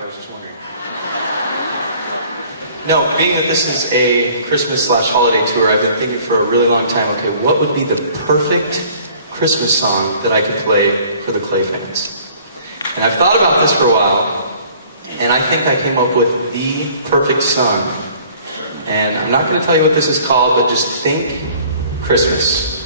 I was just wondering. No, being that this is a Christmas/holiday tour, I've been thinking for a really long time, okay, what would be the perfect Christmas song that I could play for the Clay fans? And I've thought about this for a while, and I think I came up with the perfect song. And I'm not going to tell you what this is called, but just think Christmas.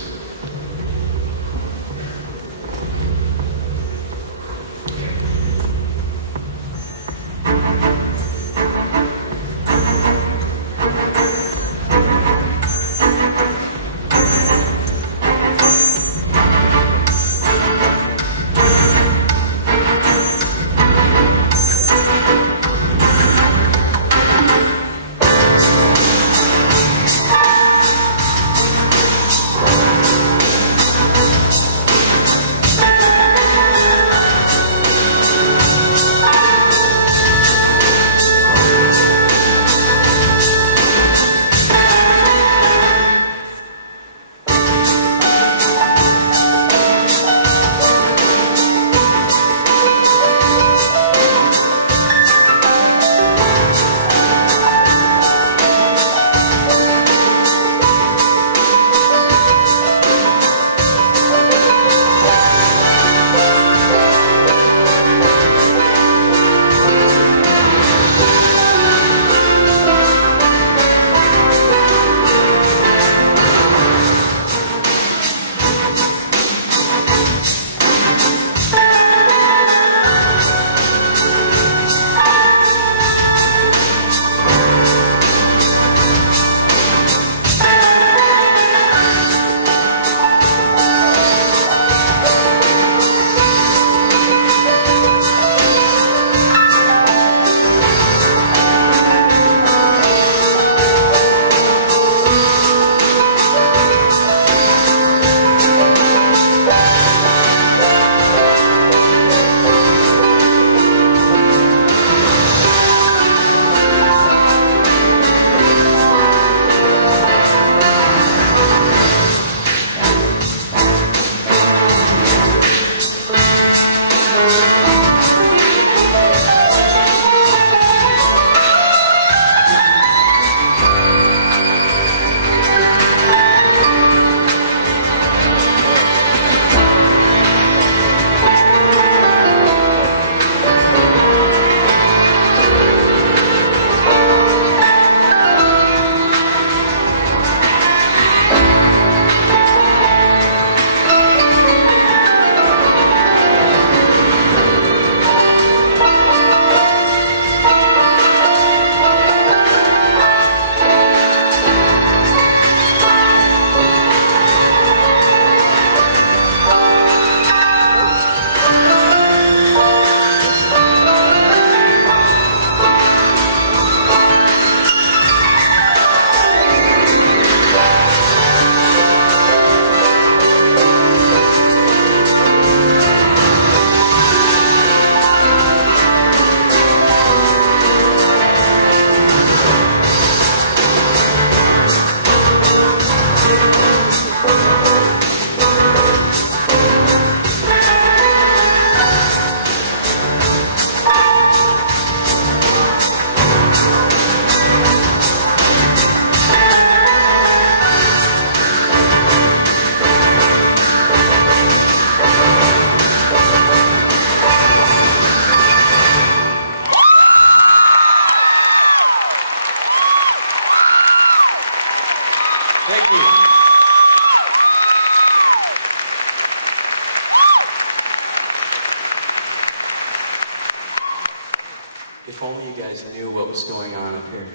If only you guys knew what was going on up here.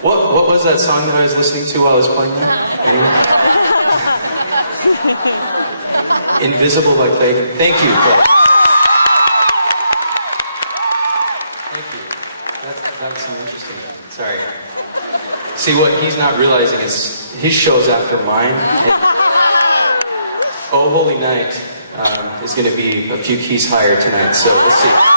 What was that song that I was listening to while I was playing that? Invisible by Clay. Thank you, Clay. Thank you. That's so interesting. Sorry. See, what he's not realizing is his show's after mine. Oh Holy Night is going to be a few keys higher tonight, so let's see.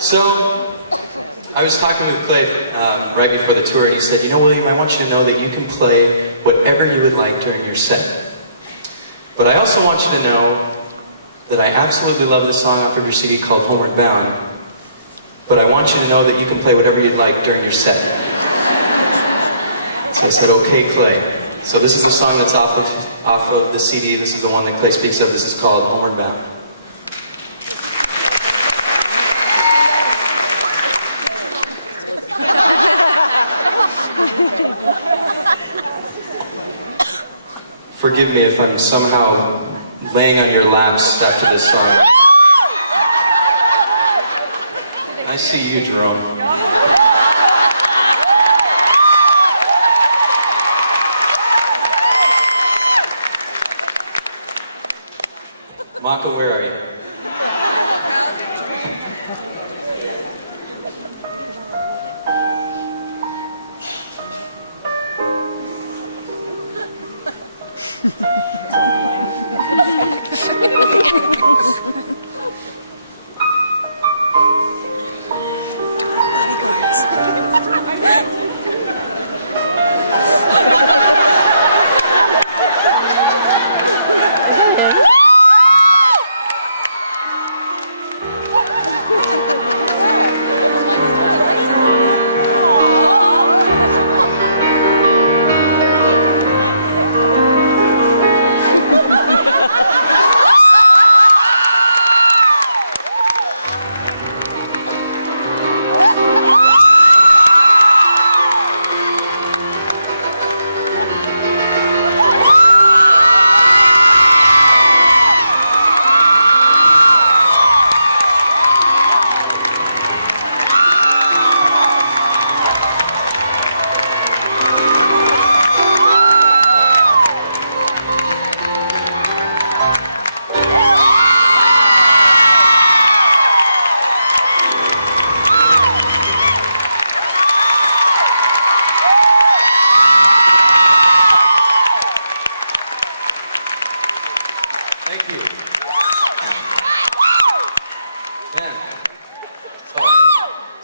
So, I I was talking with Clay right before the tour, and he said, you know, William, I want you to know that you can play whatever you would like during your set. But I also want you to know that I absolutely love this song off of your CD called Homeward Bound. But I want you to know that you can play whatever you'd like during your set. So I said, okay, Clay. So this is a song that's off of the CD. This is the one that Clay speaks of. This is called Homeward Bound. Forgive me if I'm somehow laying on your laps after this song. I see you, Jerome. Mako, where are you? Bodyguards.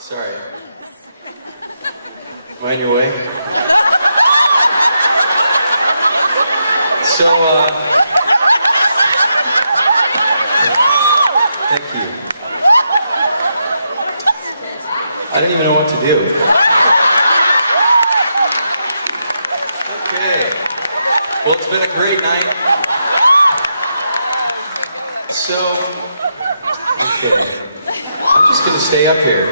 Sorry. Am I in your way? So, thank you. I don't even know what to do. Okay. Well, it's been a great night. So, okay. I'm just going to stay up here.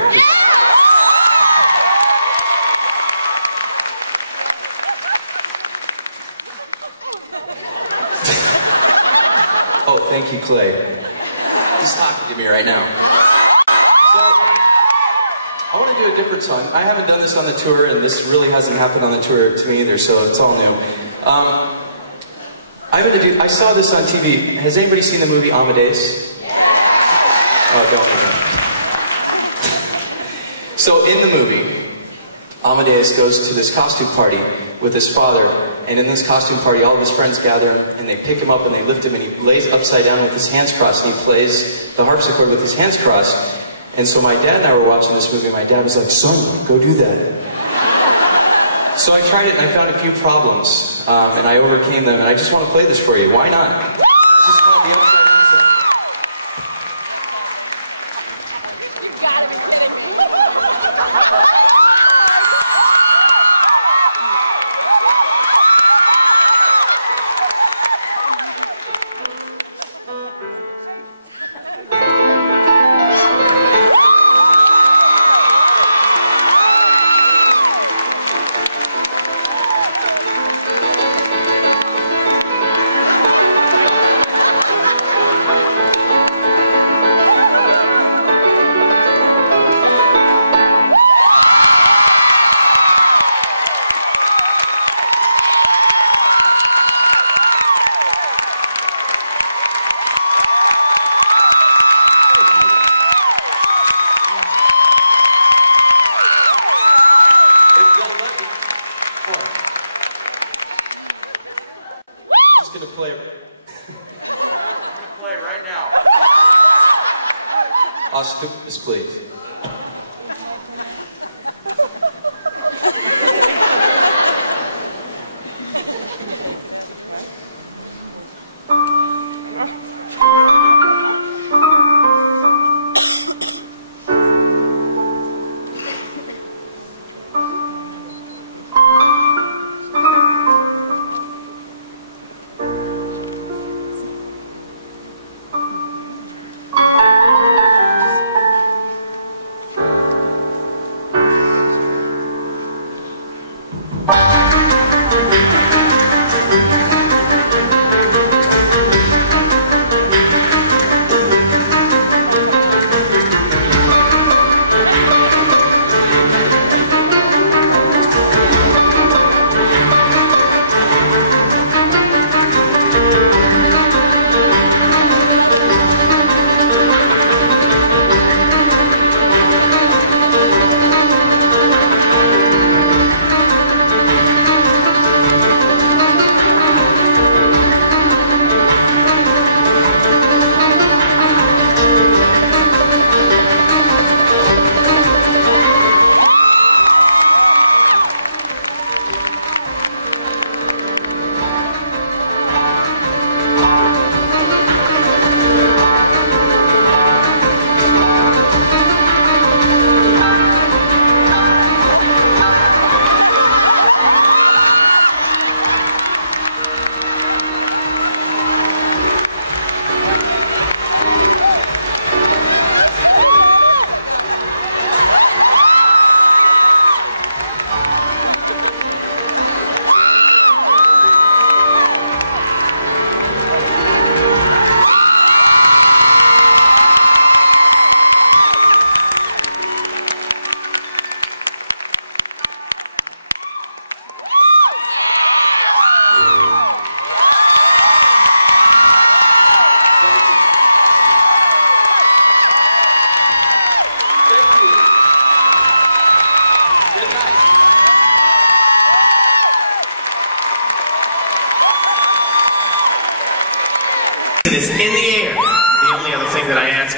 Oh, thank you, Clay. Just stop me right now. So, I want to do a different song. I haven't done this on the tour, and this really hasn't happened on the tour to me either, so it's all new. I saw this on TV. Has anybody seen the movie Amadeus? Yeah. Oh, don't even. So in the movie, Amadeus goes to this costume party with his father, and in this costume party, all of his friends gather him, and they pick him up and they lift him, and he lays upside down with his hands crossed, and he plays the harpsichord with his hands crossed. And so my dad and I were watching this movie. My dad was like, "Son, go do that." So I tried it, and I found a few problems, and I overcame them, and I just want to play this for you. Why not? This is called the Outside Dancer. You've got to be kidding me. Play right now. Austin, please.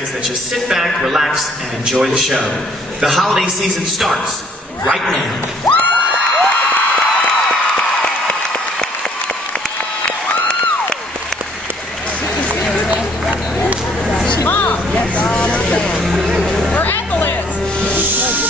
Is that you sit back, relax, and enjoy the show. The holiday season starts right now. Mom! We're at the list!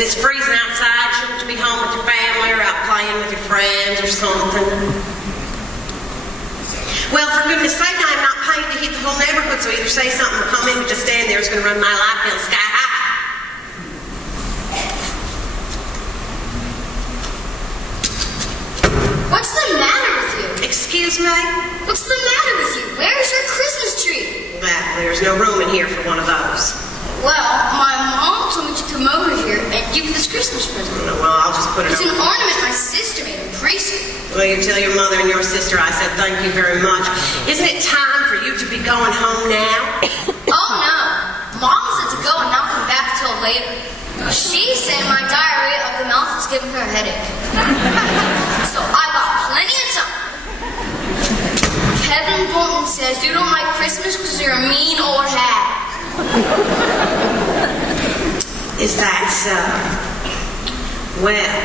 and it's freezing outside, shouldn't you be home with your family or out playing with your friends or something? Well, for goodness sake, I'm not paying to hit the whole neighborhood, so either say something or come in, but just stand there is going to run my life bill sky high. What's the matter with you? Excuse me? What's the matter with you? Where's your Christmas tree? Well, there's no room in here for one of those. Well, my mom told me to come over here and give you this Christmas present. Well, I'll just put it It's over. an ornament my sister made in preschool. Well, you tell your mother and your sister I said thank you very much. Isn't it time for you to be going home now? Oh, no. Mom said to go and not come back till later. She said my diarrhea of the mouth was giving her a headache. So I got plenty of time. Kevin Bolton says you don't like Christmas because you're a mean old hat. Is that so? Well,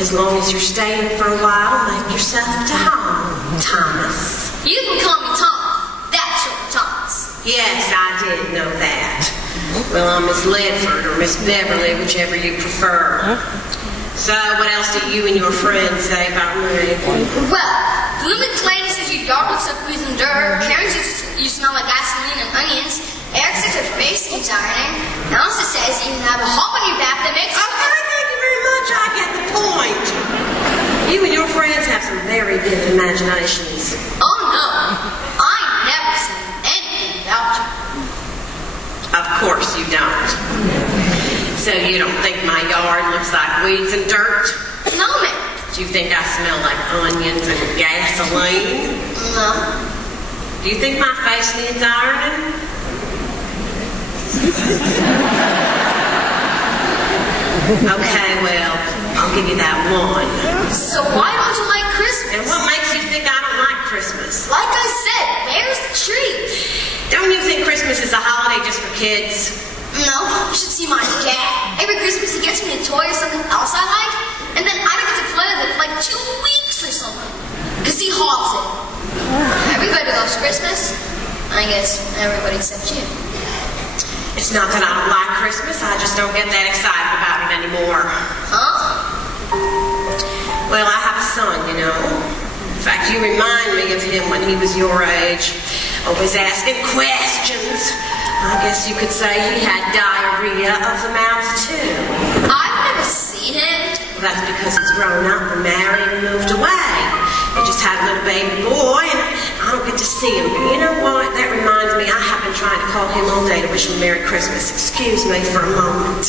as long as you're staying for a while, make yourself to home, Thomas. You can call me Tom. That's your Thomas. Yes, I did know that. Well, I'm Miss Ledford or Miss Beverly, whichever you prefer. So, what else do you and your friends say about me? Well, Lumen Clayton says your yard looks like oozing dirt. Karen says you smell like gasoline and onions. Eric says your face needs ironing. Elsa says you have a hop on your back that makes... Oh, thank you very much. I get the point. You and your friends have some very vivid imaginations. Oh, no. I never said anything about you. Of course you don't. So you don't think my yard looks like weeds and dirt? No, ma'am. Do you think I smell like onions and gasoline? No. Do you think my face needs ironing? Okay, well, I'll give you that one. So why don't you like Christmas? And what makes you think I don't like Christmas? Like I said, there's the tree. Don't you think Christmas is a holiday just for kids? No, you should see my dad. Every Christmas he gets me a toy or something else I like, and then I don't get to play with it for like 2 weeks or something. Because he hogs it. Everybody loves Christmas. I guess everybody except you. It's not that I don't like Christmas, I just don't get that excited about it anymore. Huh? Well, I have a son, you know. In fact, you remind me of him when he was your age. Always asking questions. I guess you could say he had diarrhea of the mouth, too. I've never seen him. Well, that's because he's grown up and married and moved away. He just had a little baby boy, and I don't get to see him. But you know what? That reminds me, I have been trying to call him all day to wish him Merry Christmas. Excuse me for a moment.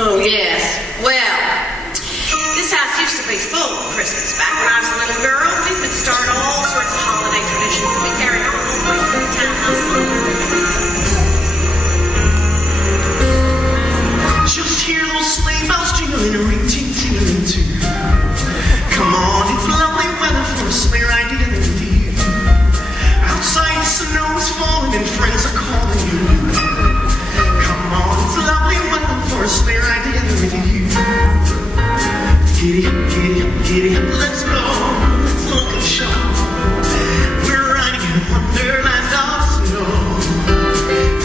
Oh, yes. Well, this house used to be full of Christmas. Back when I was a little girl, we could start all sorts of holiday traditions that we carried on all the way through the townhouse. Just hear those sleigh bells jingling, ring-ting, tingling too. Come on, it's lovely weather for a sleigh ride together with you. Outside the snow is falling and friends are calling you. Come on, it's lovely weather for a sleigh ride together with you. Giddy up, giddy up, giddy up, let's go, let's look and show. We're riding in wonderland of snow.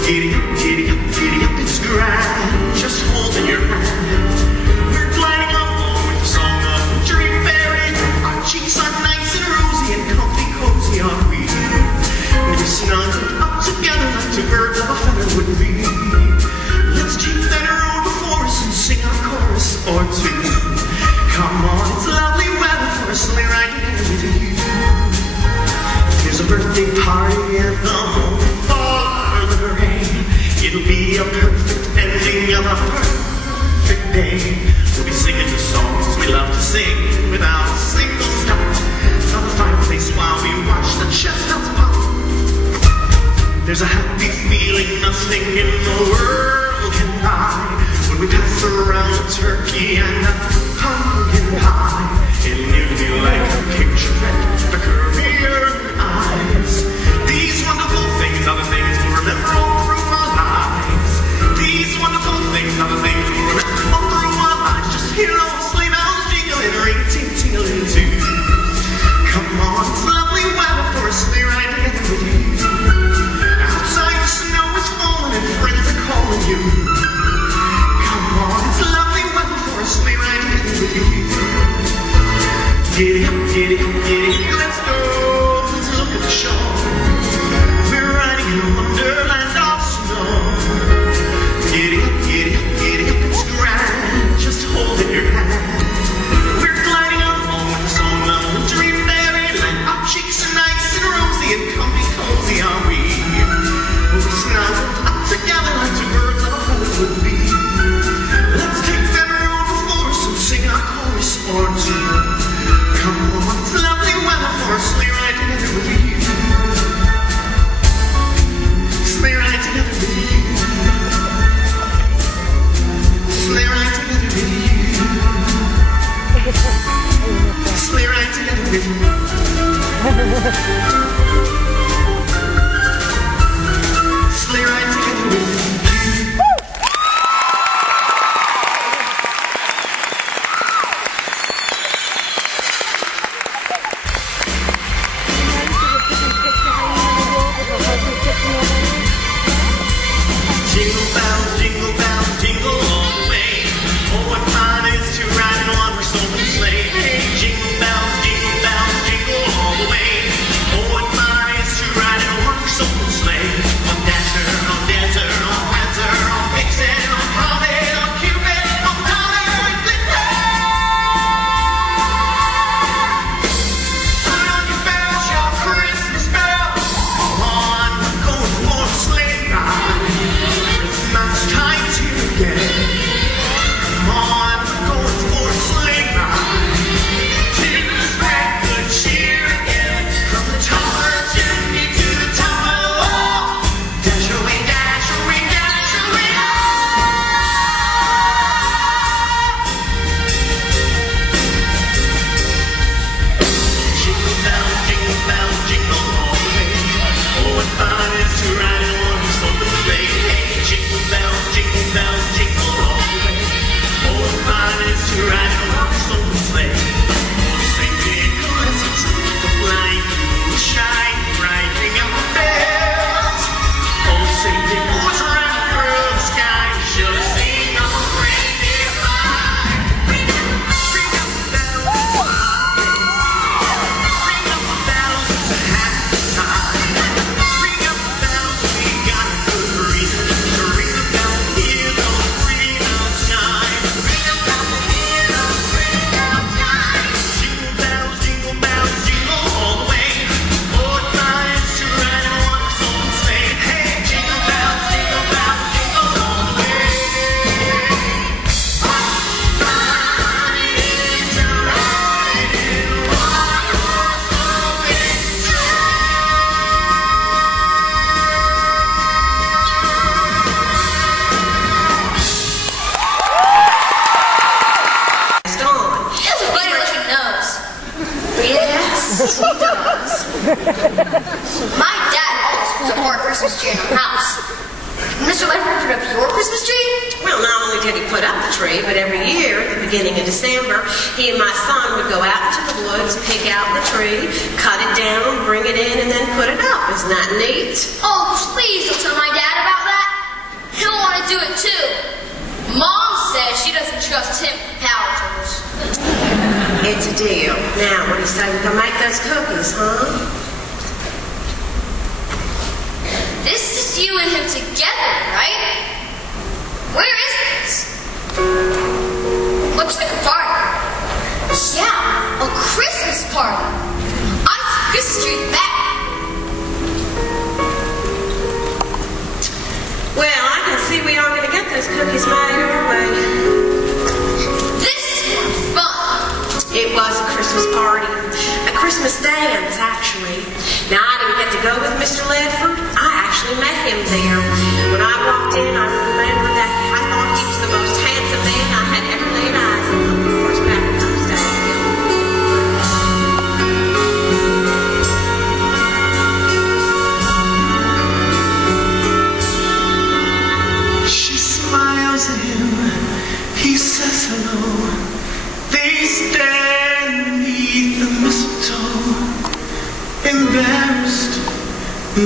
Giddy up, giddy up, giddy up, it's grand, just holding your hand. We're gliding up over the song of dream berries. Our cheeks are nice and rosy and comfy, cozy are we. We're snuggled up together like two birds of a feather would be. Let's keep that road before us and sing a chorus or two. Come on, it's lovely weather for a sleigh ride together with you. There's a birthday party at the home for the rain. It'll be a perfect ending of a perfect day. We'll be singing the songs we love to sing without a single stop. On the fireplace while we watch the chestnuts pop. There's a happy feeling nothing in the world can buy when we pass around the turkey and the pumpkin pie. It'll nearly be like a picture with a Caribbean eyes. These wonderful things are the things we'll remember all through our lives. These wonderful things are the things we'll remember all through our lives. Just hear all the sleigh bells jingling, ring, ting, tingling too. Come on, it's lovely weather for a sleigh ride together with you. Outside the snow is falling and friends are calling you. Come on, it's lovely weather for a sleigh ride together with you. Giddy up, giddy up, giddy up, let's go. Let's look at the shore. We're riding in a wonderland of snow. Giddy up, giddy up, giddy up, it's grand. Just holding your hand. We're gliding along with the song of wintry fairyland. Our cheeks are nice and rosy and comfy cozy are we. We'll be snuggled up together like two birds of a feather would be. Let's take that road before us and sing our chorus or two. Come on, it's lovely weather for a sleigh ride together with you. Sleigh ride together with you. Sleigh ride together with you. Sleigh ride together with you. Sleigh ride together with you. Jingle bells, jingle all the way. Oh, what fun it is to ride in one horse open sleigh. Hey, jingle bells, jingle all the way. Oh, what fun it is to ride in a one horse open sleigh. On Dasher, on Dancer, on Prancer, on Vixen, on Comet, on Cupid, on Donner and Blitzen. Put on your bells, your Christmas bells. Come on, we're going for a sleigh ride. Not much time to get. Come on, we're going for a sleigh ride. To spread the cheer again. From the top of the chimney to the top of the wall. Dash away, dash away, dash away. Jingle bells, jingle all the way. Oh, what fun it is to ride in one horse open sleigh. Hey, jingle bells, jingle all the way. Oh, what fun it is to ride in a one horse open sleigh. Oh, St. Nicholas, the flying moon shine bright, ring out the bells. Oh, St. Nicholas, running through the sky, should have seen a reindeer fly. Ring out the bells, ring out the bells, it's a happy time. Ring out the bells, we got a good reason to ring the bell, hear those free bells chime. Ring the bell, hear those free bells chime. Jingle bells, jingle all the way. Oh, what fun it is to ride in a one horse open sleigh. Hey, jingle bells, jingle all the way. What fun it is to ride in a one horse open Gone. Everybody look at nose. Yes, she does. My dad always puts up our Christmas tree in our house. Mr. Ledford put up your Christmas tree? Well, not only did he put up the tree, but every year at the beginning of December, he and my son would go out into the woods, pick out the tree, cut it down, bring it in, and then put it up. Isn't that neat? Oh, please don't tell my dad about that. He'll want to do it too. Mom says she doesn't trust him with power tools. It's a deal. Now, what do you say we go make those cookies, huh? This is you and him together, right? Where is this? Looks like a party. Yeah, a Christmas party. I see Christmas tree in the back. took his maid away. This is more fun. It was a Christmas party. A Christmas dance, actually. Now, I didn't get to go with Mr. Ledford. I actually met him there. When I walked in, I remember that I thought he was the most handsome man I had ever laid eyes on. Of course, back in those days. She smiles at him, he says hello. They stand beneath the mistletoe, embarrassed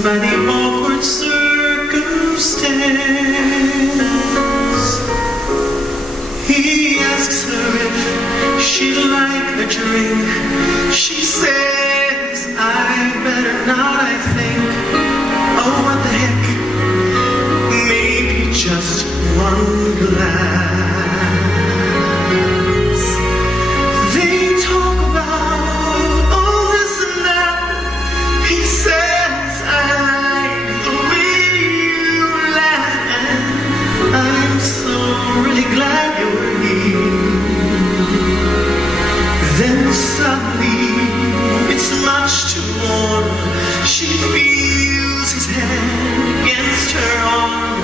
by the awkward circumstance. He asks her if she'd like a drink. She says, I better not, I think. Oh, what the heck, maybe just one glass. They talk about all this and that. He says, I like the way you laugh, and I'm so really glad you're here. Then suddenly, it's much too warm. She feels his hand against her arm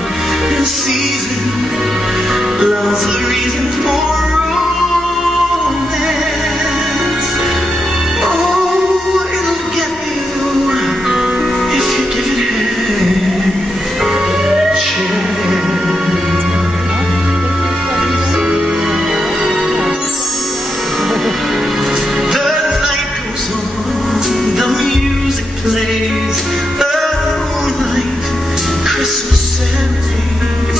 and sees him. Love's the reason for romance. Oh, it'll get you if you give it a chance. The night goes on, the music plays, the moonlight, Christmas serenade,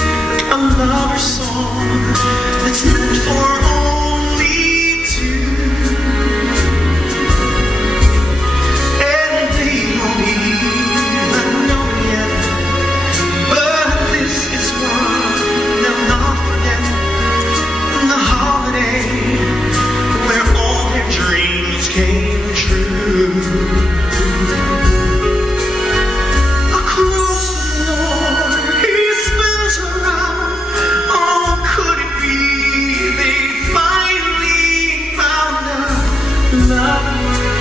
a lover song that's meant for only two. And they don't even know yet, but this is one they'll not forget. The holiday where all their dreams came true. Across the floor, he spins around. Oh, could it be they finally found out love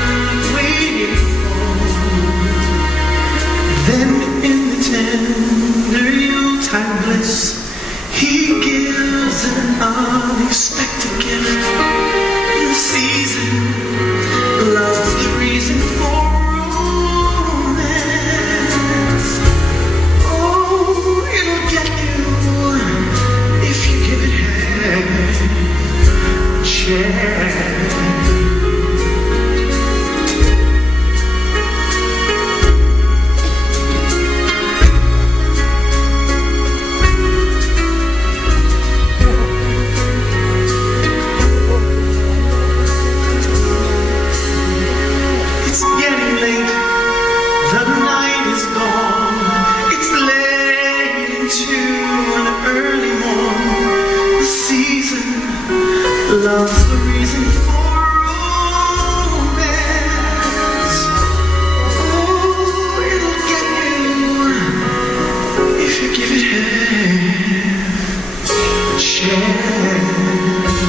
worth waiting for? Then in the tender Yuletide bliss, he gives an unexpected gift. The season, love's the reason for romance. Oh, it'll get you if you give it a chance. It's getting late, the night is gone. It's late into an early morn. The season, love's the reason for romance. Oh, it'll get you if you give it a chance.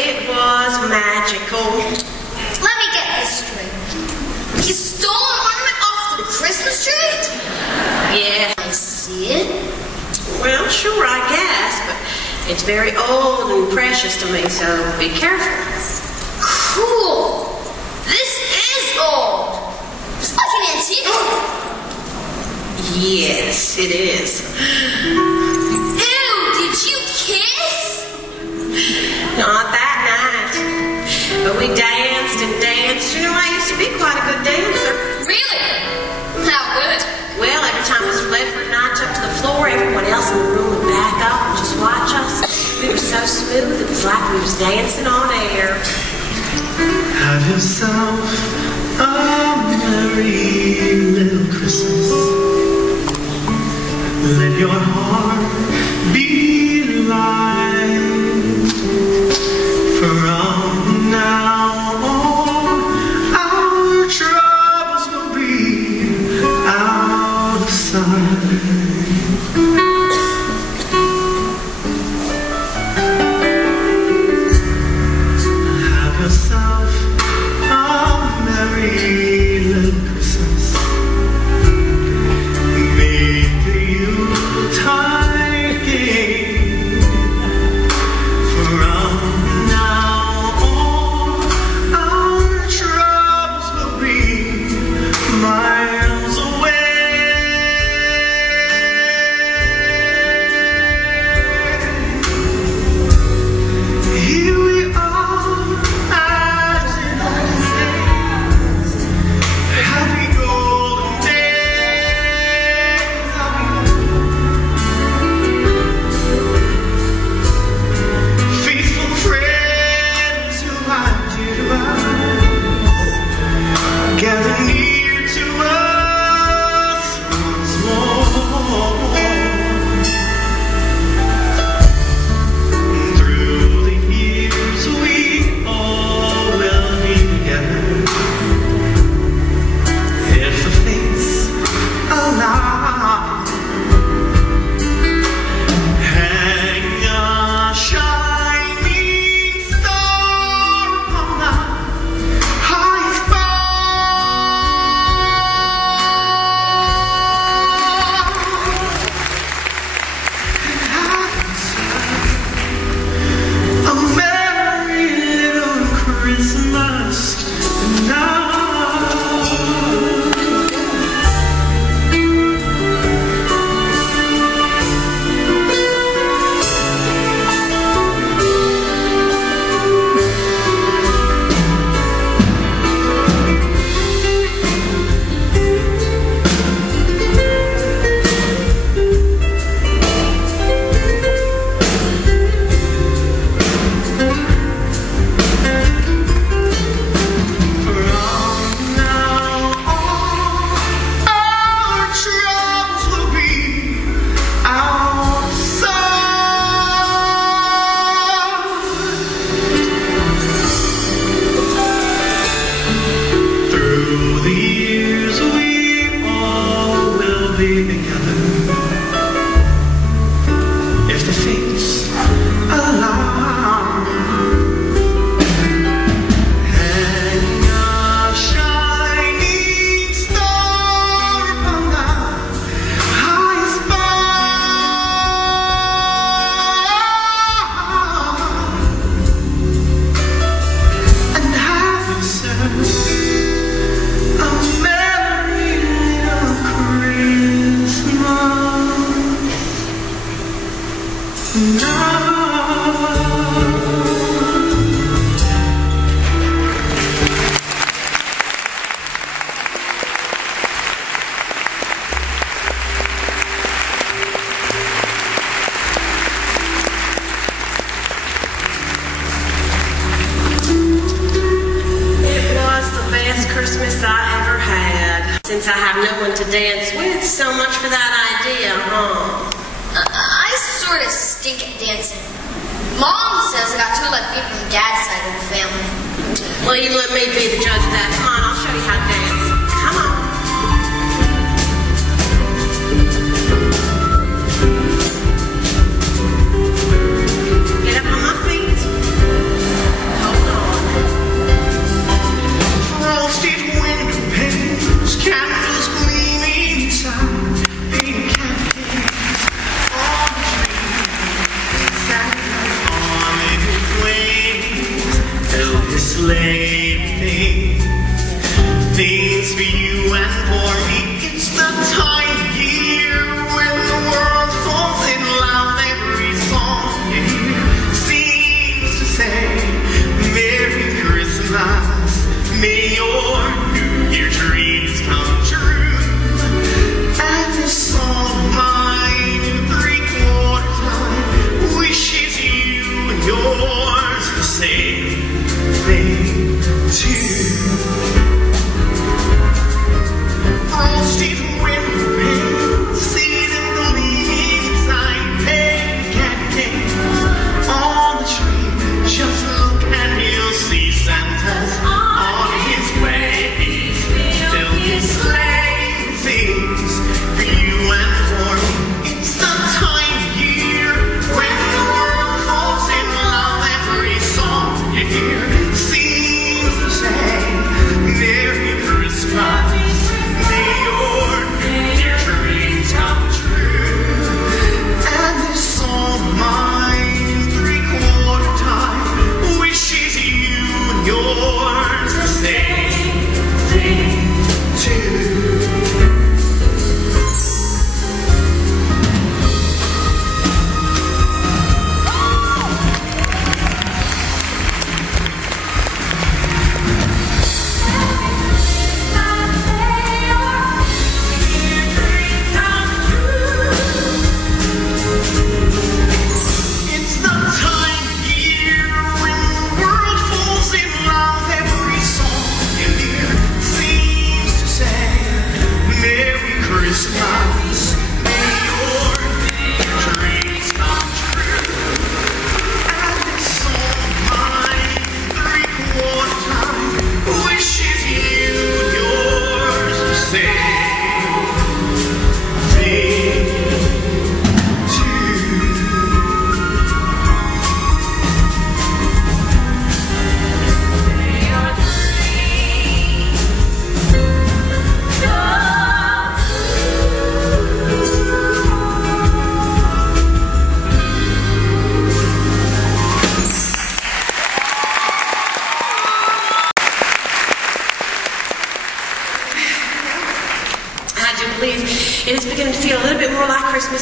It was magical. Let me get this straight. You stole an ornament off the Christmas tree? Yeah. I see it. Well, sure, I guess, but it's very old and precious to me, so be careful. Cool. This is old. It's like an antique. Yes, it is. Ew, did you kiss? Not that night. But we danced and danced. You know, I used to be quite a good dancer. Really? How good? Well, every time Mr. Ledford and I took to the floor, everyone else in the room would back up and just watch us. We were so smooth, it was like we was dancing on air. Have yourself a merry little Christmas. Let your heart be light. From now on, our troubles will be out of sight. Have yourself a merry little Christmas. Make the Yuletide gay. From now on, our troubles will be miles away. Here we are, as in old days. Happy golden days. Faithful friends who I delight, gather near to us once more. Through the years we all will be together, if the fates allow. Hang a shining star upon the highest bough. A merry little Christmas now. From now on, our troubles will be out of sight. Through the years we all will be together, if the fates allow. Hang a shining star upon the highest bough, and have yourself a merry little Christmas now. It was the best Christmas I ever had. Since I have no one to dance with, so much for that idea, huh? I sort of stink at dancing. Mom says I got two left feet from Dad's side of the family. Well, you let me be the judge of that. Come on, I'll show you how to dance. Come on. Get up on my feet. Hold on. Frosted window panes, candles gleaming inside, pink candles on the tree, Santa on his way, Elvis sleigh, things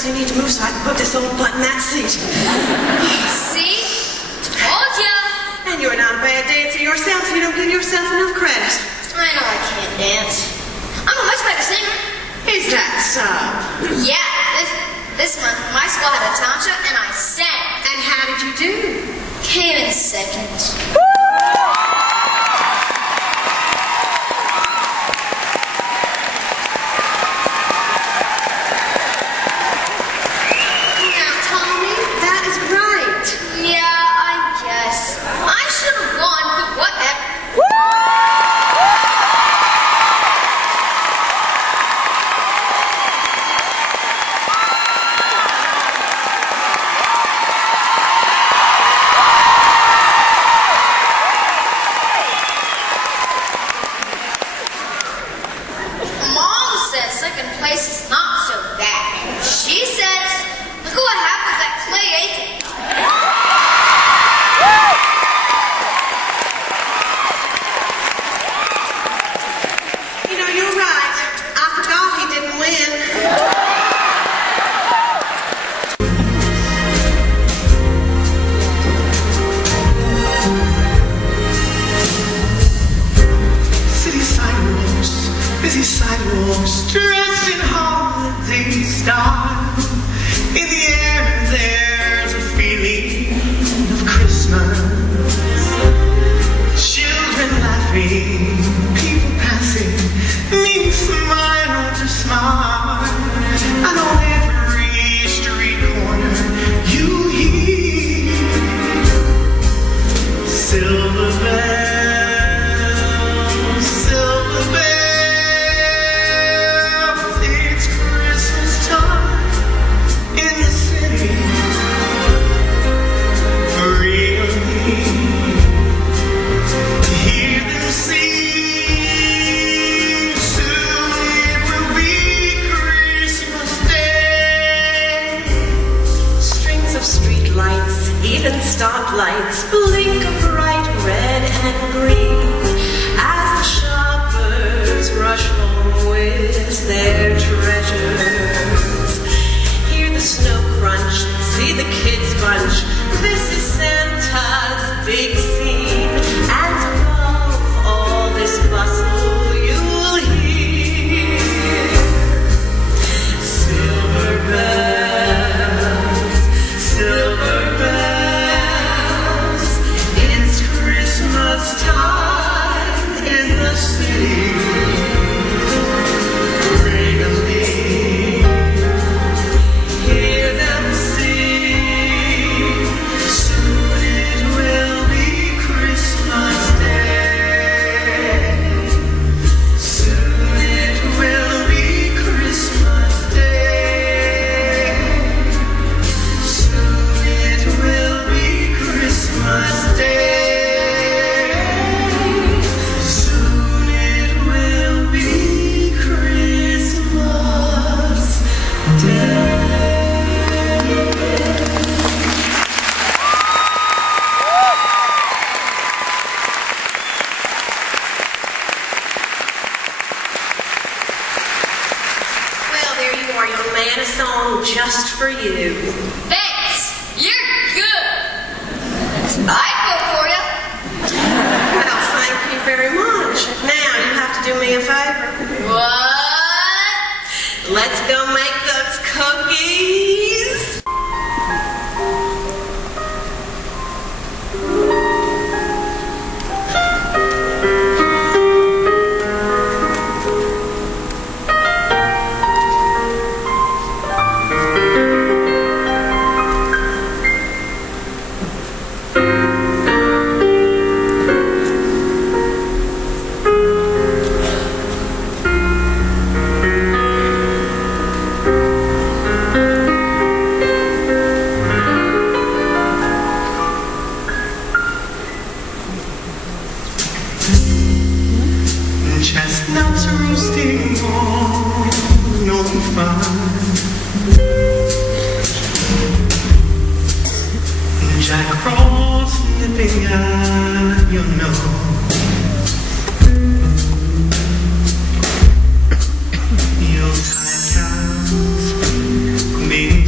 you need to move so I can put this old butt in that seat. See? Told ya. And you're not a bad dancer yourself. You don't give yourself enough credit. I know I can't dance. I'm a much better singer. Is that so? Yeah, this month my school had a tantra and I sang. And how did you do? Came in second. Now, Tommy, that is right. Yeah, I guess. I should have won, but whatever. Mom says second place is not so bad. She says, look what happened to that Clay Aiken. You know, you're right. I forgot he didn't win. Busy sidewalks, dressed in holiday style. In the air, there's a feeling of Christmas. Children laughing, people passing, me smile after smile. And on every street corner, you hear silver bells, silver bells. It's Christmas time in the city, for really. Hear them sing, soon it will be Christmas Day. Strings of street lights, even stoplights, blink of bright red and green as the shoppers rush home with their treasures. Hear the snow crunch, see the kids bunch. This is Santa's big scene, and above all this bustle you'll hear silver bells, silver bells. It's Christmas time in the city. Ring-a-ling, hear them sing. Soon it will be Christmas Day. Soon it will be Christmas Day. Soon it will be Christmas Day. Soon it will be Christmas Day. Well, there you are, young man, a song just for you. Thanks. You're good. I'd go for ya. Well, thank you very much. Now you have to do me a favor. What? Let's go make those cookies. Chestnuts roasting on an open fire. Jack Frost nipping at your nose. Yuletide cows being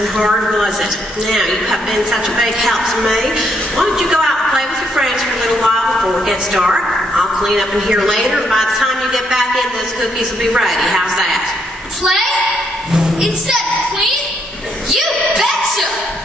wasn't hard, was it? Now, you have been such a big help to me. Why don't you go out and play with your friends for a little while before it gets dark? I'll clean up in here later, and by the time you get back in, those cookies will be ready. How's that? Play? Instead of clean? You betcha!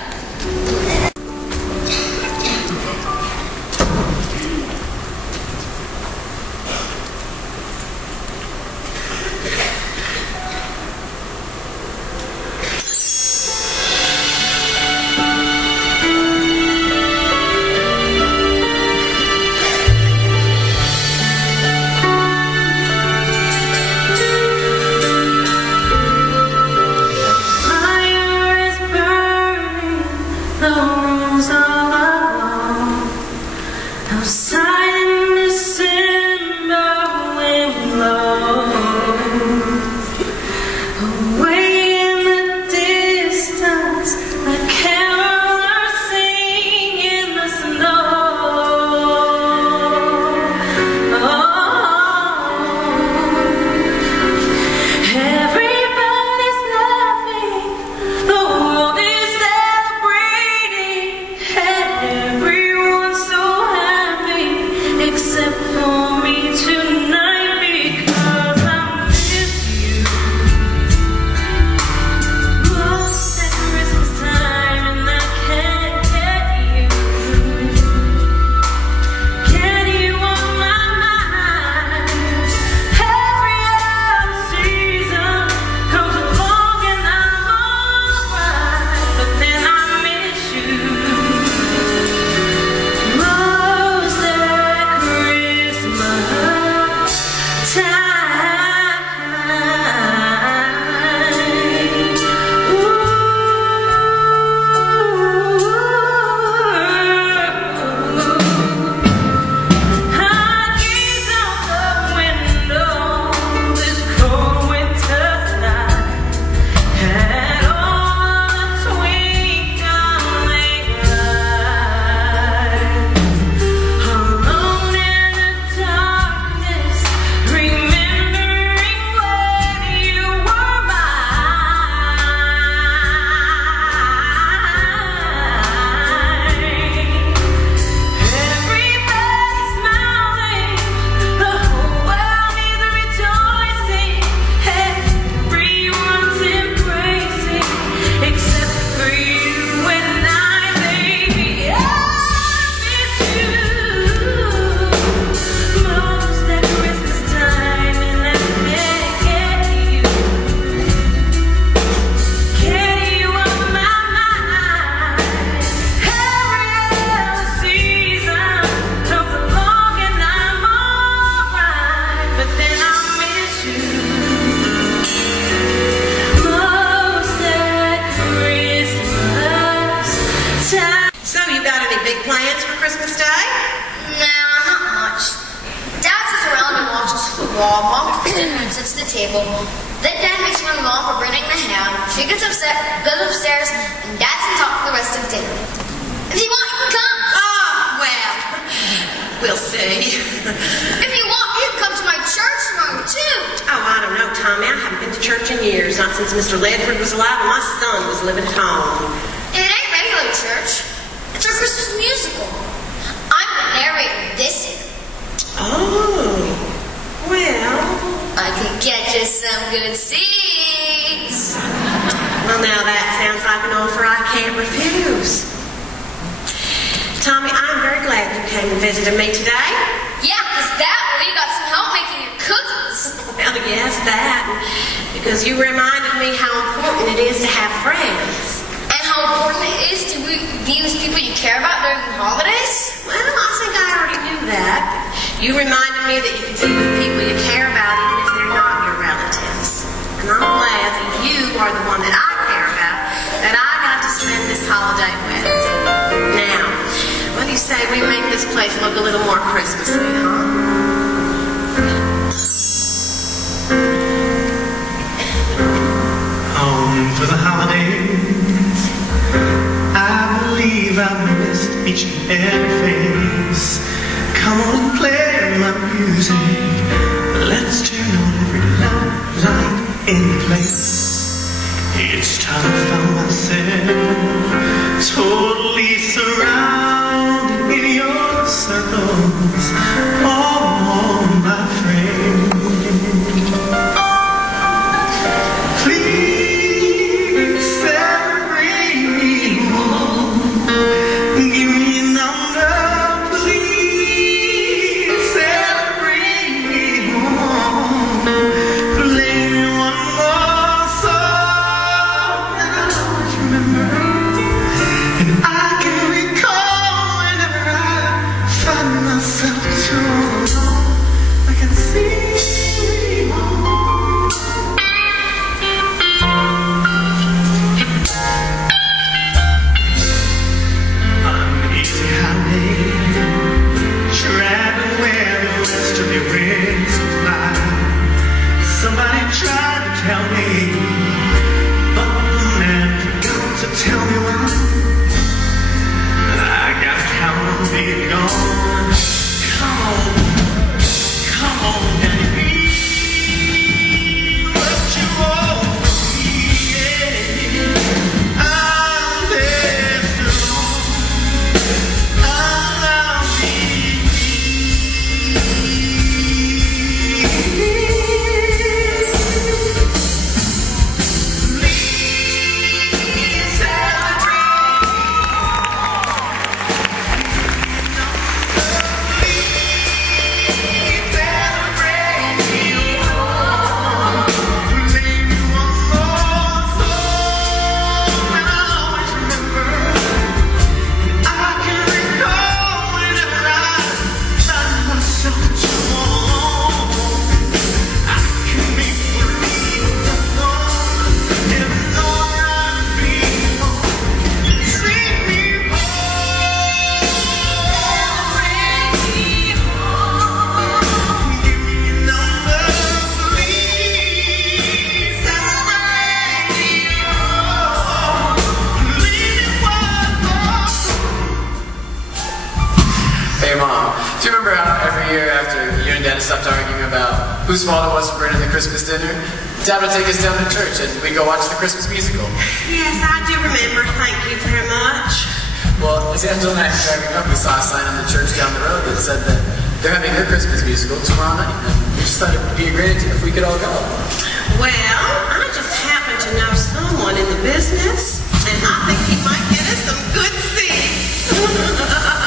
Then Dad makes fun of Mom for burning the ham. She gets upset, goes upstairs, and Dad sits out for the rest of dinner. If you want, you can come. Oh, well, we'll see. If you want, you can come to my church tomorrow, too. Oh, I don't know, Tommy. I haven't been to church in years. Not since Mr. Ledford was alive and my son was living at home. It ain't regular church. It's our Christmas musical. I'm the narrator this year. Oh, well. I could get you some good seats. Well, now that sounds like an offer I can't refuse. Tommy, I'm very glad you came and visited me today. Yeah, because that way you got some help making your cookies. Well, yes, that. Because you reminded me how important it is to have friends. And how important it is to be with people you care about during the holidays. Well, I think I already knew that. You reminded me that you can be with people you care about even if they're not your relatives. And I'm glad that you are the one that I care about, that I got to spend this holiday with. Now, what do you say we make this place look a little more Christmassy, huh? Home for the holidays. I believe I've missed each and every face. Come on, play my music. Let's turn on every light in the place. Each time I found myself totally surrounded in your circles, all my friends. Please celebrate me more. Give me a number, please celebrate me more. Play me one more song that I always remember, and I can recall whenever I find myself too alone. I can see. Somebody tried to tell me, but the man forgot to tell me why. I got to count on being gone. Come on, Daddy, be what you want from me. Yeah. I'm left alone. I'll be. Hey Mom, do you remember how every year after you and Dad stopped arguing about whose fault it was for burning the Christmas dinner, Dad would take us down to church and we'd go watch the Christmas musical? Yes, I do remember. Thank you very much. Well, as Angela and I were driving up, we saw a sign on the church down the road that said that they're having their Christmas musical tomorrow night, and we just thought it would be a great idea if we could all go. Well, I just happen to know someone in the business, and I think he might get us some good seats. Oh,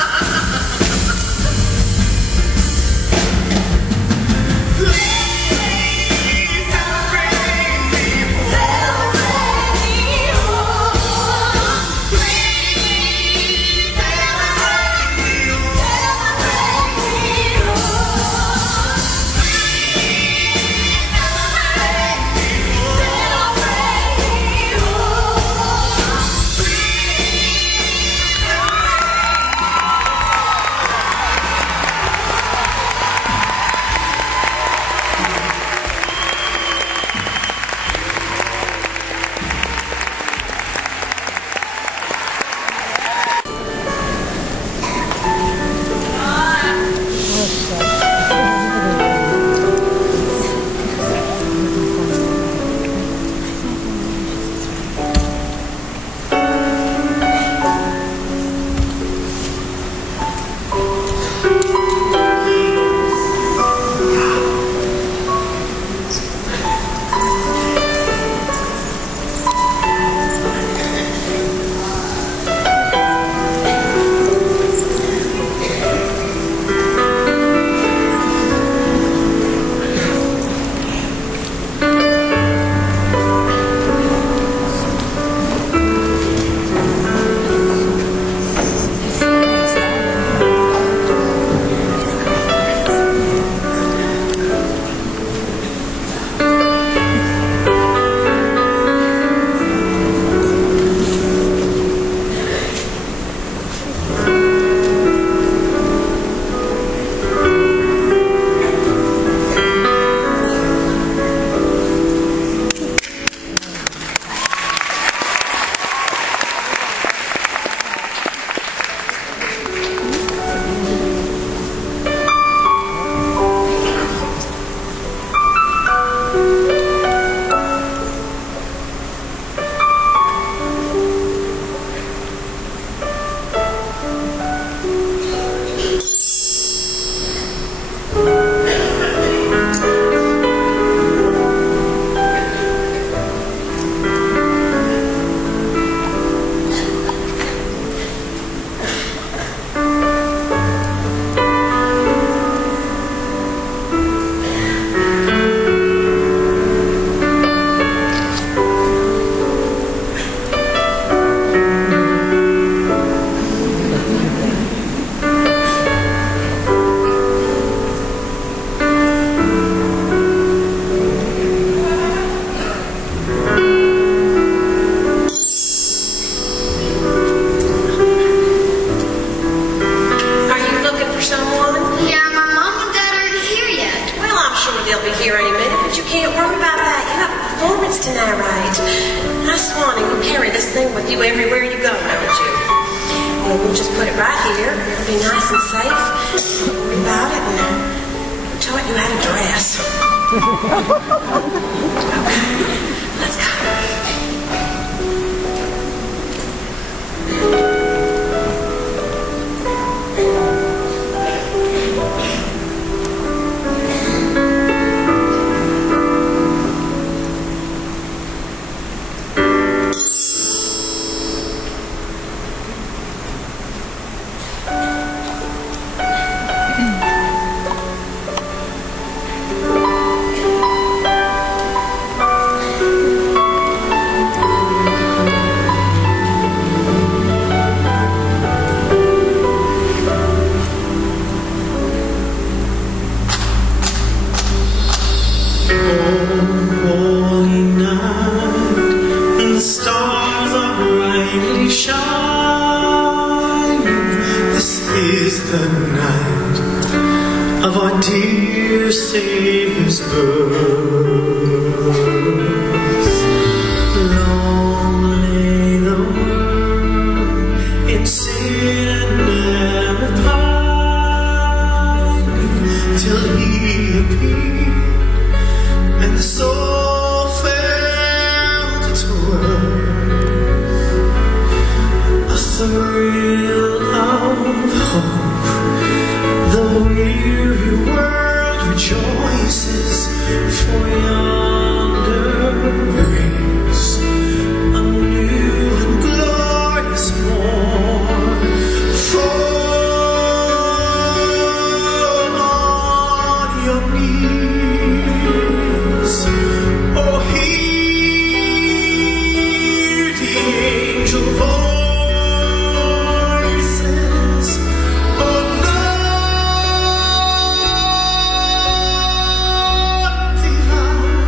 this thing with you everywhere you go, don't you? And we'll just put it right here. It'll be nice and safe. Don't worry about it. And we'll taught you how to dress. Okay, let's go. Of our dear Savior's birth. Long lay the world in sin and pining, till He appeared, and the soul felt its worth. A thrill of hope. The weary world rejoices, for yonder breaks a new and glorious morn. Fall on your knees, oh, hear the angel voices, oh, divine.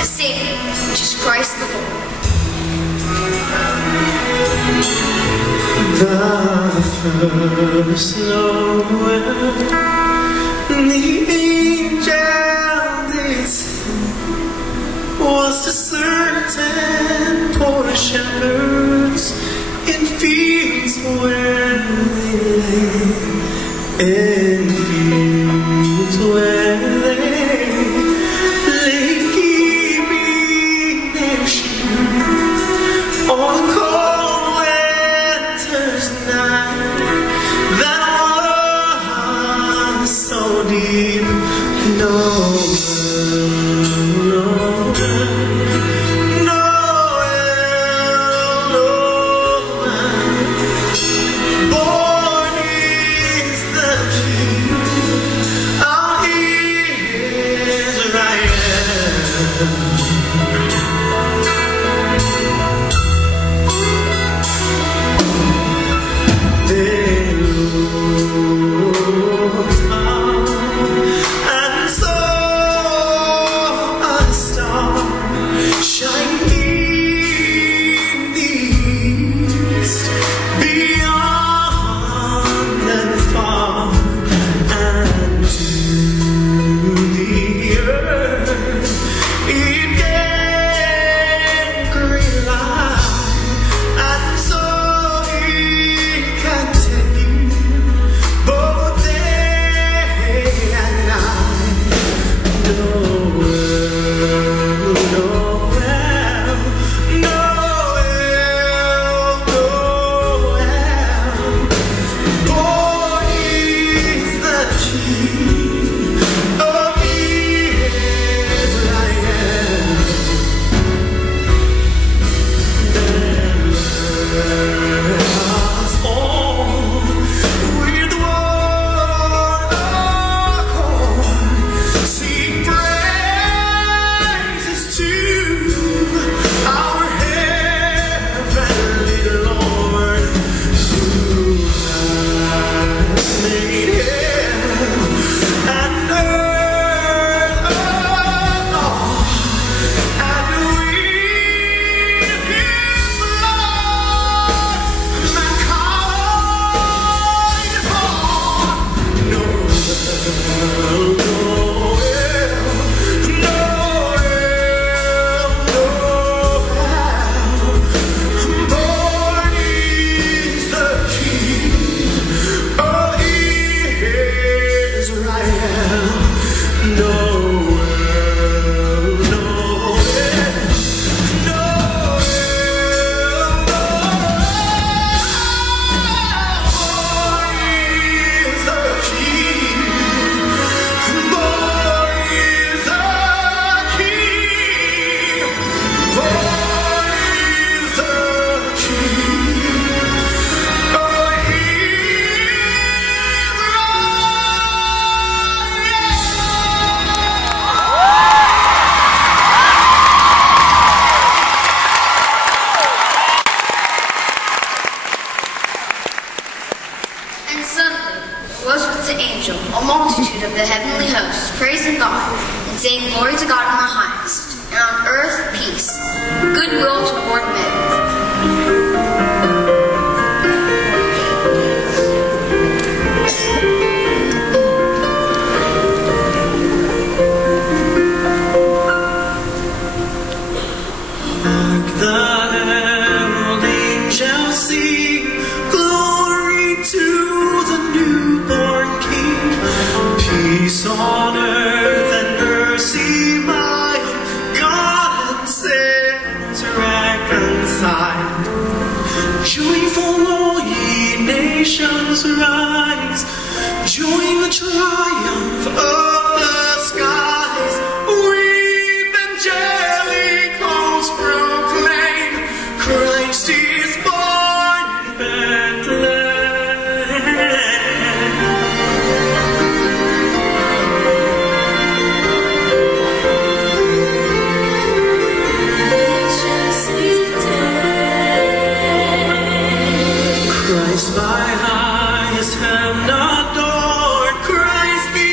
a Savior, which is Christ the Lord. The first Lord, the angel did sing, was to certain poor shepherds in fields where they lay, in fields where they lay, keeping their sheep on the cold winter's night that was so deep. And suddenly there was with the angel a multitude of the heavenly hosts, praising God, and saying, Glory to God in the highest, and on earth peace, goodwill toward men. Hark the herald angels sing, glory to the newborn King. Peace on earth and mercy mild, God and saints reconciled. Joyful all ye nations rise, join the triumph of the skies. Weep angelic hosts proclaim, Christ is born in Bethlehem. Christ by highest heaven adored, Christ the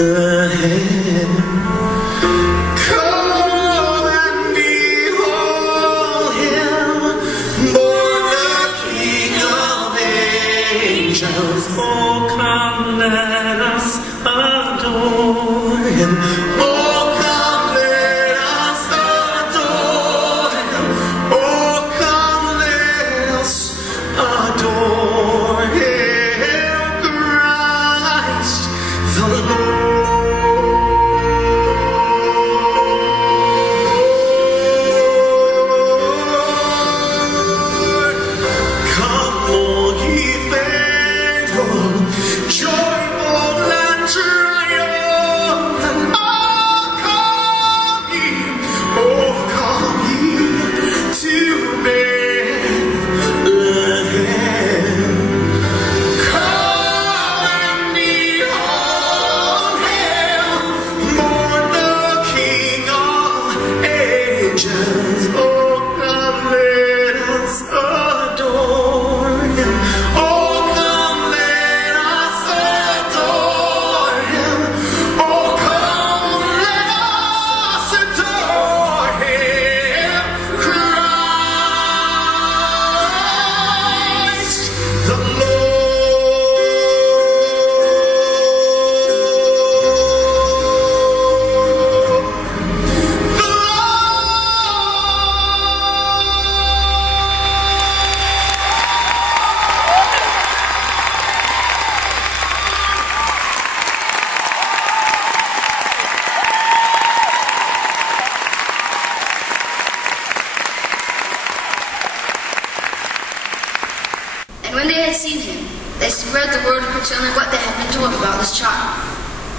ahead. Come and behold him, born the King of angels. Oh, come, let us adore him. Oh, come, let us adore him. Oh, come, let us adore him, Christ the Lord. Come, all ye faithful, joyful and triumphant. Oh, come ye to Bethlehem. Come and behold him, born the King of angels. Oh, come, let us adore him. Oh, come, let us adore him. Oh, come, let us adore him, Christ the And when they had seen him, they spread the word concerning what they had been told about this child.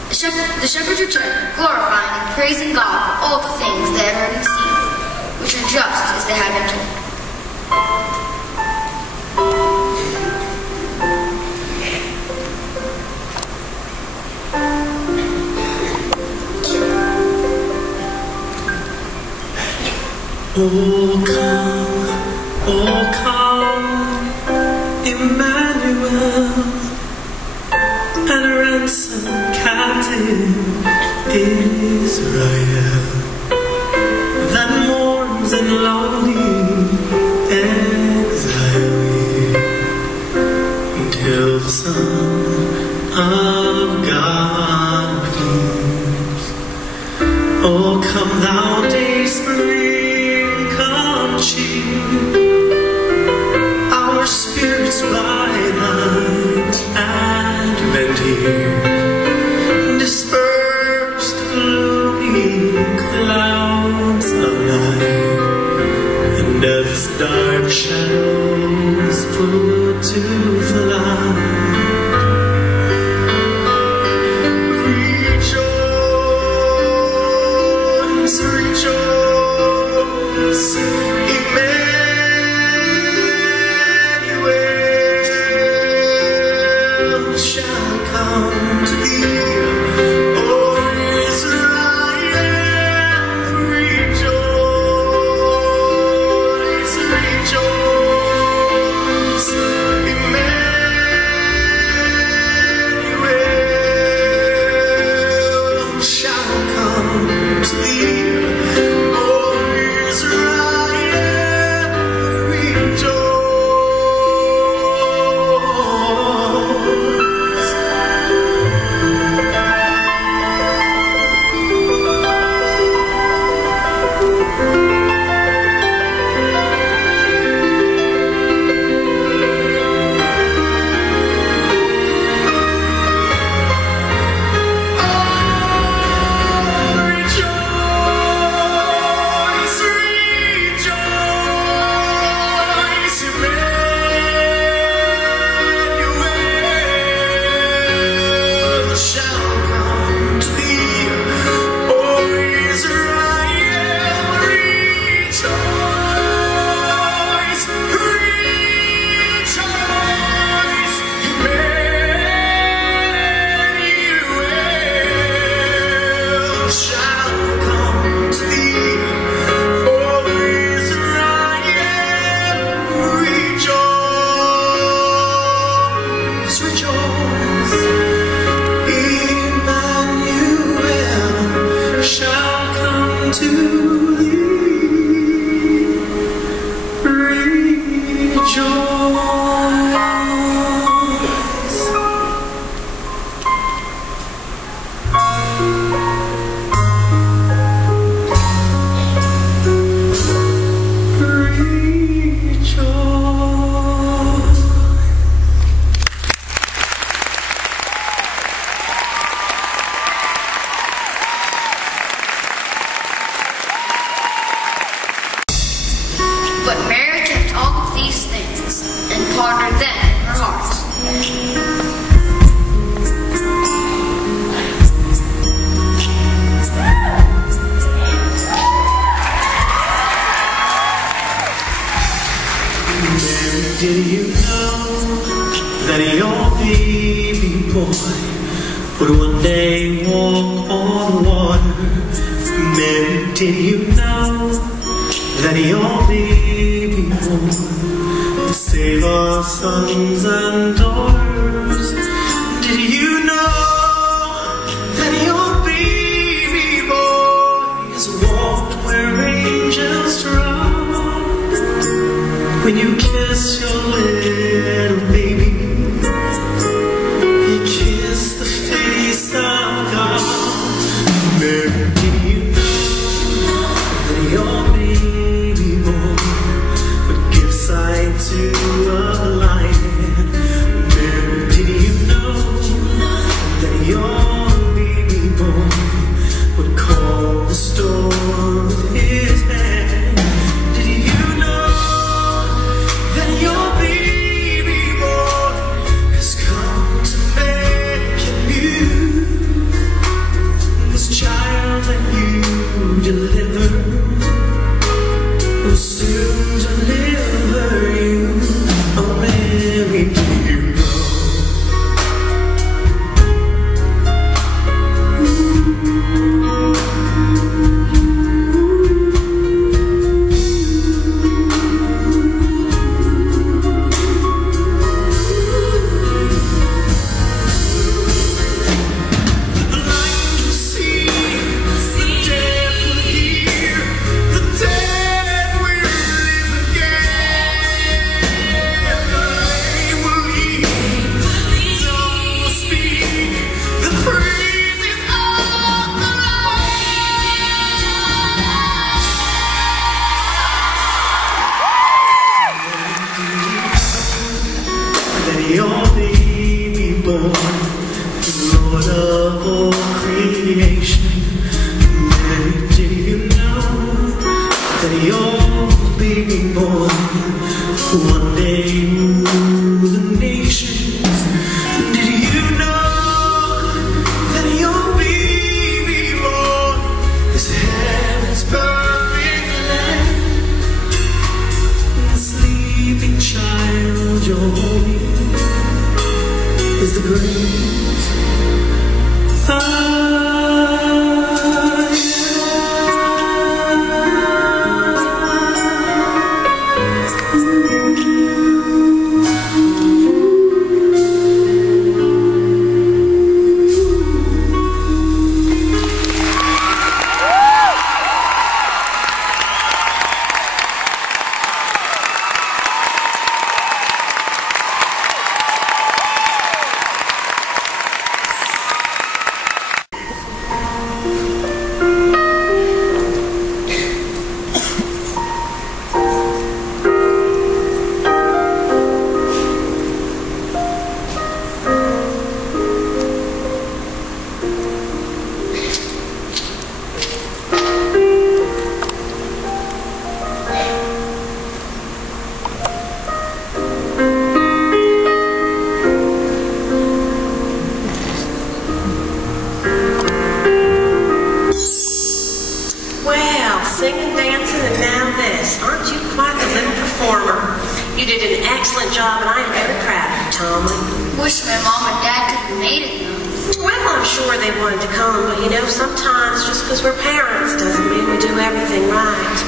The shepherds returned, glorifying and praising God for all the things they had heard and seen, which are just as they had been told. Oh come, Emmanuel, and ransom captive Israel, that mourns in lonely exile, till the Son of God appears. Oh, come thou day spring, come cheer our spirits by thine advent here. Disperse the gloomy clouds of night, and death's dark shadows put to flight. Rejoice, would one day walk on water. Mary, did you know that your baby boy would save our sons and daughters? Did you know that your baby boy has walked where angels trod? When you kiss your little baby, you kiss the face of God. Mary, did you know that your baby boy would give sight to a blind man? Mary, did you know that your baby boy would calm the storm with his hand? Did you know that your baby boy has come to make you new? This child that you deliver will soon deliver you. Oh, Mary, do you know? Your baby boy, Lord of all creation. Mary, did you know that your baby boy one day rule the nations? Did you know that your baby boy is heaven's perfect lamb? The sleeping child, your baby is the great I singing, dancing, and now this. Aren't you quite a little performer? You did an excellent job, and I am very proud of you, Tommy. Wish my mom and dad could have made it, though. Well, I'm sure they wanted to come, but you know, sometimes just because we're parents doesn't mean we do everything right.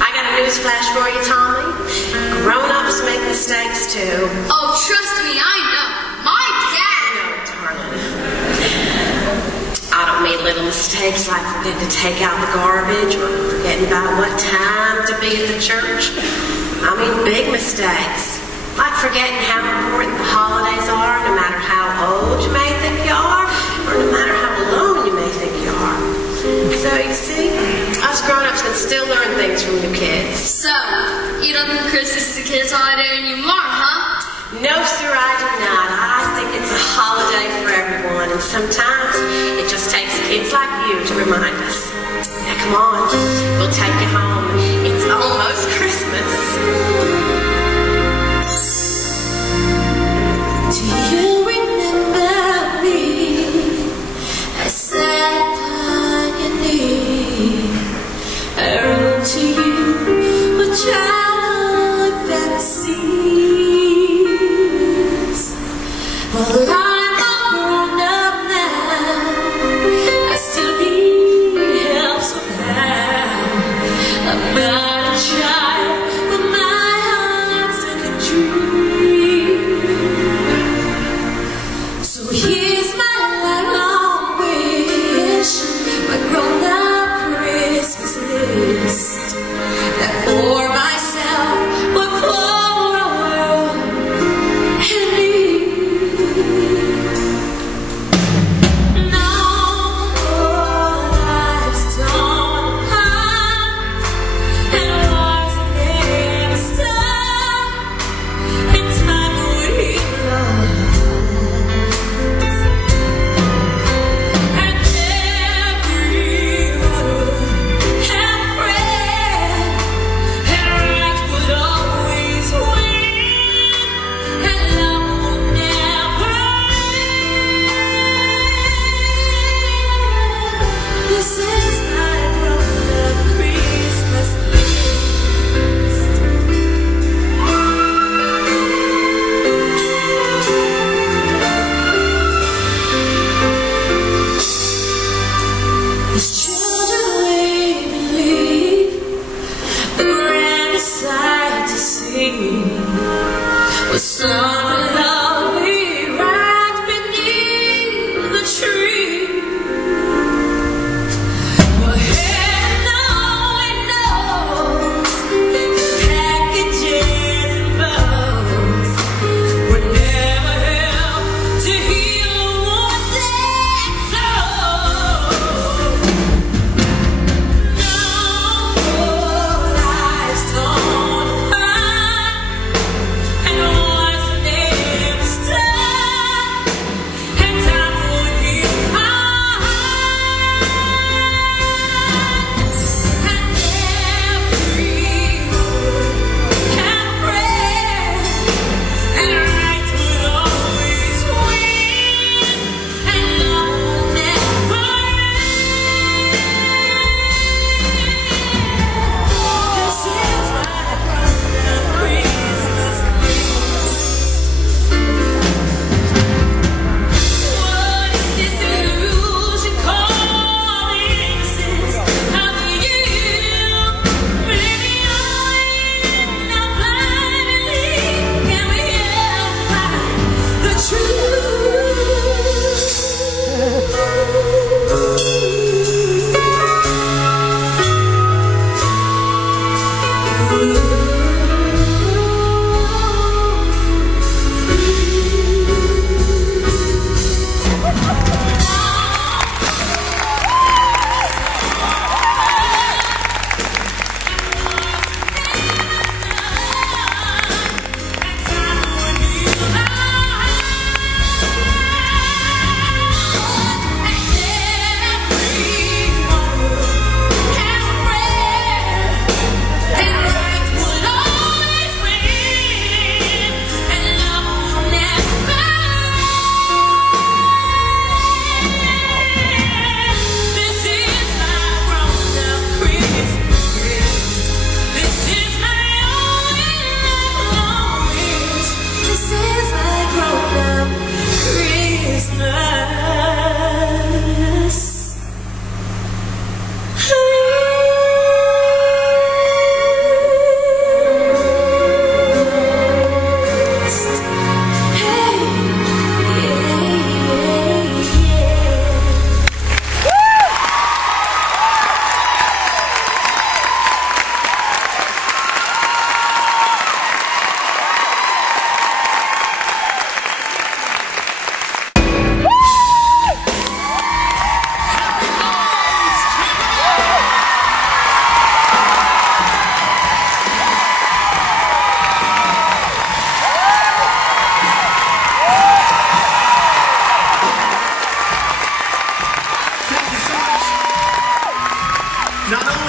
I got a news flash for you, Tommy. Grown-ups make mistakes, too. Oh, trust me, I know. My dad. No, darling. I don't mean little mistakes like forgetting to take out the garbage or forgetting about what time to be at the church. I mean big mistakes, like forgetting how important the holidays are, no matter how old you may think you are, or no matter how alone you may think you are. So you see, us grown-ups can still learn things from you kids. So, you don't think Christmas is a kid's holiday anymore, huh? No, sir, I do not. I think it's a holiday for everyone, and sometimes it just takes kids like you to remind us. Yeah, come on, we'll take it home. It's almost Christmas. Do you remember me? I sat on your knee. I wrote to you with childhood fantasies. Well, I'm all grown up now.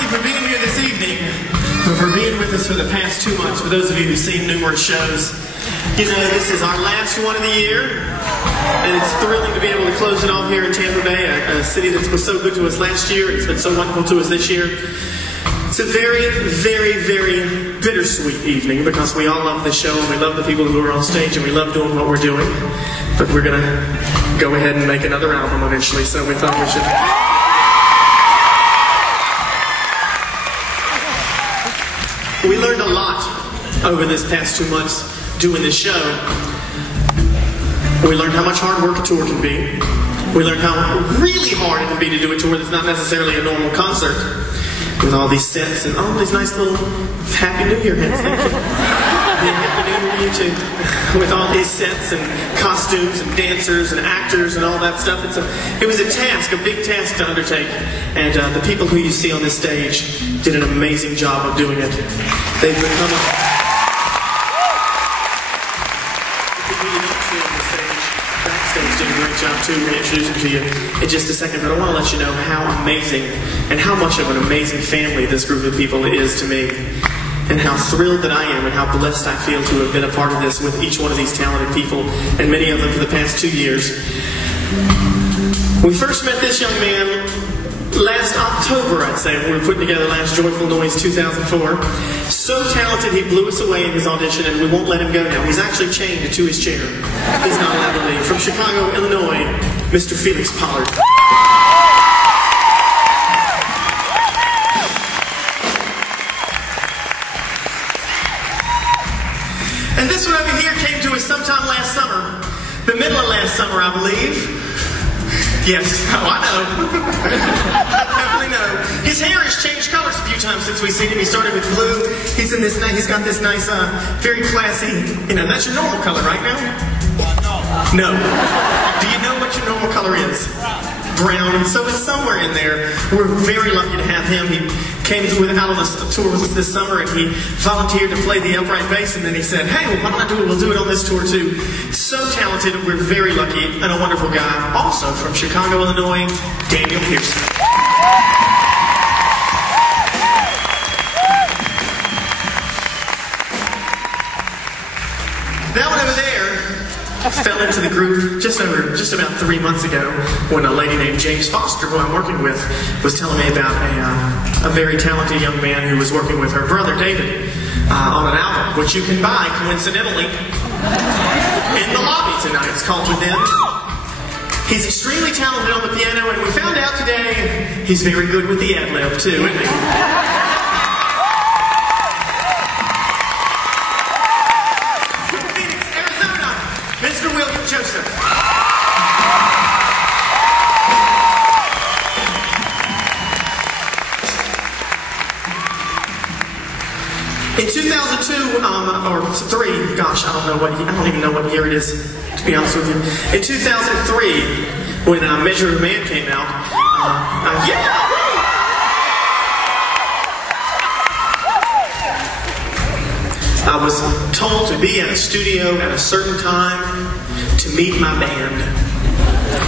only for being here this evening, but for being with us for the past 2 months. For those of you who've seen numerous shows, you know this is our last one of the year, and it's thrilling to be able to close it off here in Tampa Bay, a city that was so good to us last year. It's been so wonderful to us this year. It's a very, very, very bittersweet evening because we all love the show and we love the people who are on stage and we love doing what we're doing. But we're going to go ahead and make another album eventually, so we thought we should... We learned a lot over this past 2 months doing this show. We learned how much hard work a tour can be. We learned how really hard it can be to do a tour that's not necessarily a normal concert. With all these sets and all these nice little Happy New Year hats. Thank you. Happy New Year to you too. With all these sets and costumes and dancers and actors and all that stuff. It was a task, a big task to undertake. And the people who you see on this stage did an amazing job of doing it. They've become did a great job too. We'll introduce them to you in just a second, but I want to let you know how amazing and how much of an amazing family this group of people is to me, and how thrilled that I am and how blessed I feel to have been a part of this with each one of these talented people, and many of them for the past 2 years. We first met this young man last October, I'd say, when we were putting together last Joyful Noise 2004. So talented, he blew us away in his audition, and we won't let him go now. He's actually chained to his chair. He's not allowed to leave. From Chicago, Illinois, Mr. Felix Pollard. And this one over here came to us sometime last summer. The middle of last summer, I believe. Yes, oh, I know. I definitely know. His hair has changed colors a few times since we've seen him. He started with blue. He's got this nice, very classy, that's your normal color right now? No. Do you know what your normal color is? Brown. So it's somewhere in there. We're very lucky to have him. He came out on this tour with us this summer, and he volunteered to play the upright bass, and then he said, hey, well, why don't I do it? We'll do it on this tour too. So talented. We're very lucky, and a wonderful guy. Also from Chicago, Illinois, Daniel Pearson. That one over there fell into the group just about 3 months ago when a lady named James Foster, who I'm working with, was telling me about a very talented young man who was working with her brother, David, on an album, which you can buy, coincidentally, in the lobby tonight. It's called Within. He's extremely talented on the piano, and we found out today he's very good with the ad-lib, too, isn't he? Joseph. In 2002, or 3, gosh, I don't even know what year it is, to be honest with you. In 2003, when Measure of Man came out, I was told to be at a studio at a certain time to meet my band.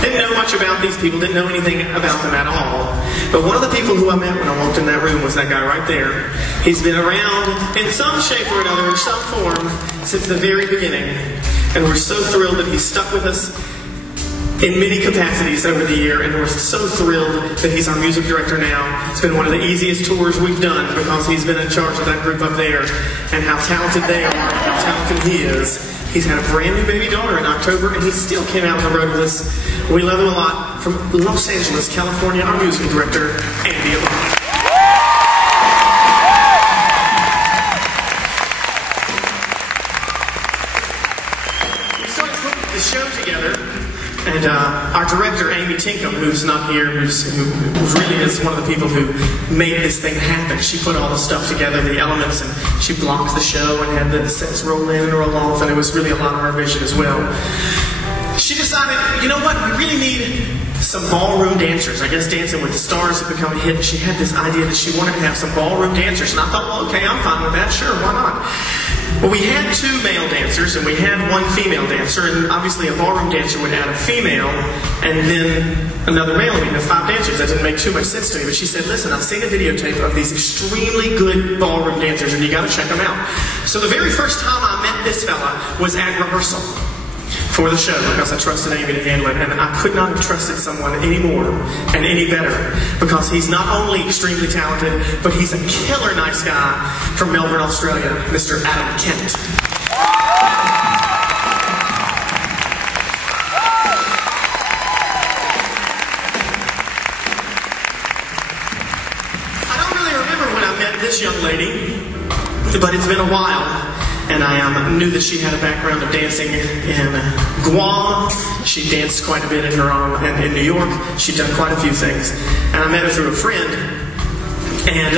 Didn't know much about these people, didn't know anything about them at all. But one of the people who I met when I walked in that room was that guy right there. He's been around in some shape or another, in some form, since the very beginning. And we're so thrilled that he's stuck with us in many capacities over the year, and we're so thrilled that he's our music director now. It's been one of the easiest tours we've done because he's been in charge of that group up there, and how talented they are, and how talented he is. He's had a brand new baby daughter in October, and he still came out on the road with us. We love him a lot. From Los Angeles, California, our music director, Andy. We started putting the show together. And our director, Amy Tinkham, who's not here, who really is one of the people who made this thing happen. She put all the stuff together, the elements, and she blocked the show and had the sets roll in and roll off, and it was really a lot of her vision as well. She decided, you know what, we really need some ballroom dancers. I guess Dancing with the Stars had become a hit, and she had this idea that she wanted to have some ballroom dancers. And I thought, well, okay, I'm fine with that, sure, why not? Well, we had 2 male dancers, and we had 1 female dancer, and obviously a ballroom dancer would add a female, and then another male, and we'd have 5 dancers. that didn't make too much sense to me, but she said, listen, I've seen a videotape of these extremely good ballroom dancers, and you gotta check them out. So the very first time I met this fella was at rehearsal for the show, because I trusted Amy to handle it, and I could not have trusted someone any more and any better, because he's not only extremely talented, but he's a killer nice guy from Melbourne, Australia, Mr. Adam Kent. This young lady, but it's been a while, and I knew that she had a background of dancing in Guam. She danced quite a bit in New York. She'd done quite a few things, and I met her through a friend. And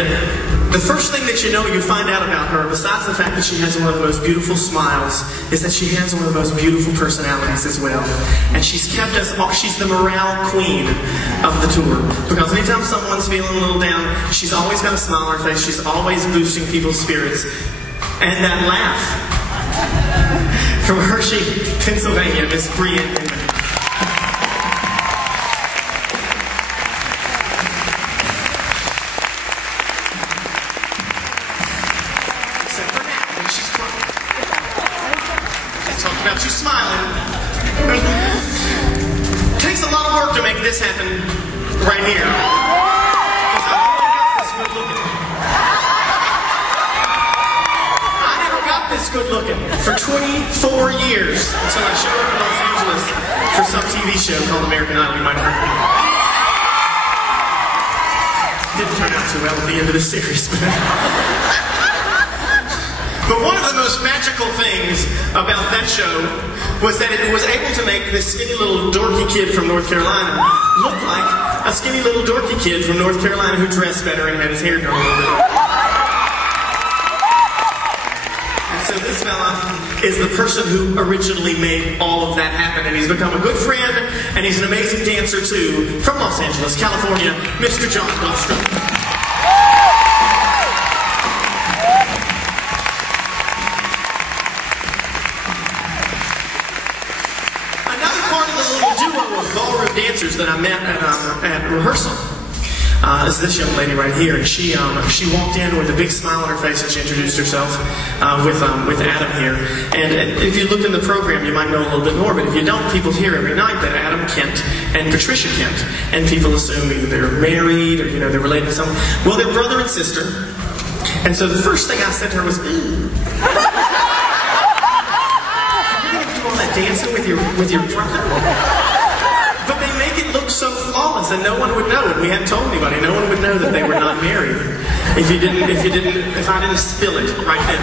the first thing that you find out about her, besides the fact that she has one of the most beautiful smiles, is that she has one of the most beautiful personalities as well. And she's kept us, she's the morale queen of the tour. Because anytime someone's feeling a little down, she's always got a smile on her face, she's always boosting people's spirits. And that laugh from Hershey, Pennsylvania, Miss Brian. You smiling. Takes a lot of work to make this happen right here. I never got this good looking for 24 years until I showed up in Los Angeles for some TV show called American Idol. You might have heard of it. Didn't turn out too well at the end of the series, but one of the most magical things about that show was that it was able to make this skinny little dorky kid from North Carolina look like a skinny little dorky kid from North Carolina who dressed better and had his hair done a little bit. And so this fella is the person who originally made all of that happen, and he's become a good friend, and he's an amazing dancer too, from Los Angeles, California, Mr. John Gulfstrom. Ballroom dancers that I met at rehearsal is this young lady right here, and she walked in with a big smile on her face and she introduced herself with Adam here. And if you looked in the program, you might know a little bit more, but if you don't, people hear every night that Adam Kent and Patricia Kent, and people assume either they're married or they're related to someone. Well, they're brother and sister, and so the first thing I said to her was, "You're gonna do all that dancing with your brother?" But they make it look so flawless, and no one would know. And we hadn't told anybody. No one would know that they were not married if I didn't spill it right then.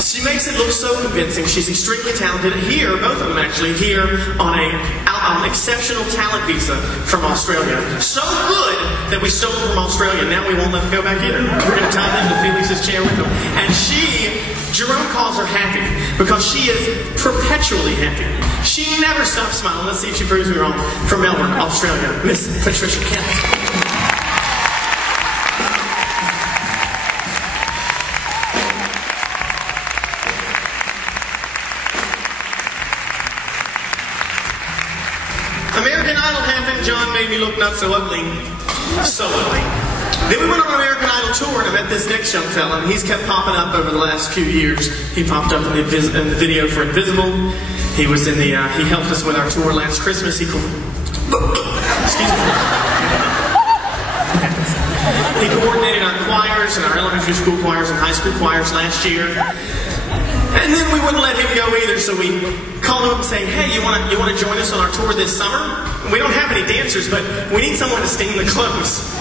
She makes it look so convincing. She's extremely talented. Here, both of them actually, here on an exceptional talent visa from Australia. So good that we stole them from Australia. Now we won't let them go back either. We're going to tie them to Felix's chair with them. And Jerome calls her happy because she is perpetually happy. She never stops smiling. Let's see if she proves me wrong. From Melbourne, Australia, Miss Patricia Kent. American Idol happened. John made me look not so ugly. So ugly. Then we went on an American Idol tour, and I met this next young fella, and he's kept popping up over the last few years. He popped up in the video for Invisible. He was in the, he helped us with our tour last Christmas. Excuse me. He coordinated our choirs and our elementary school choirs and high school choirs last year. And then we wouldn't let him go either, so we called him up saying, hey, you want to join us on our tour this summer? We don't have any dancers, but we need someone to steam the clothes.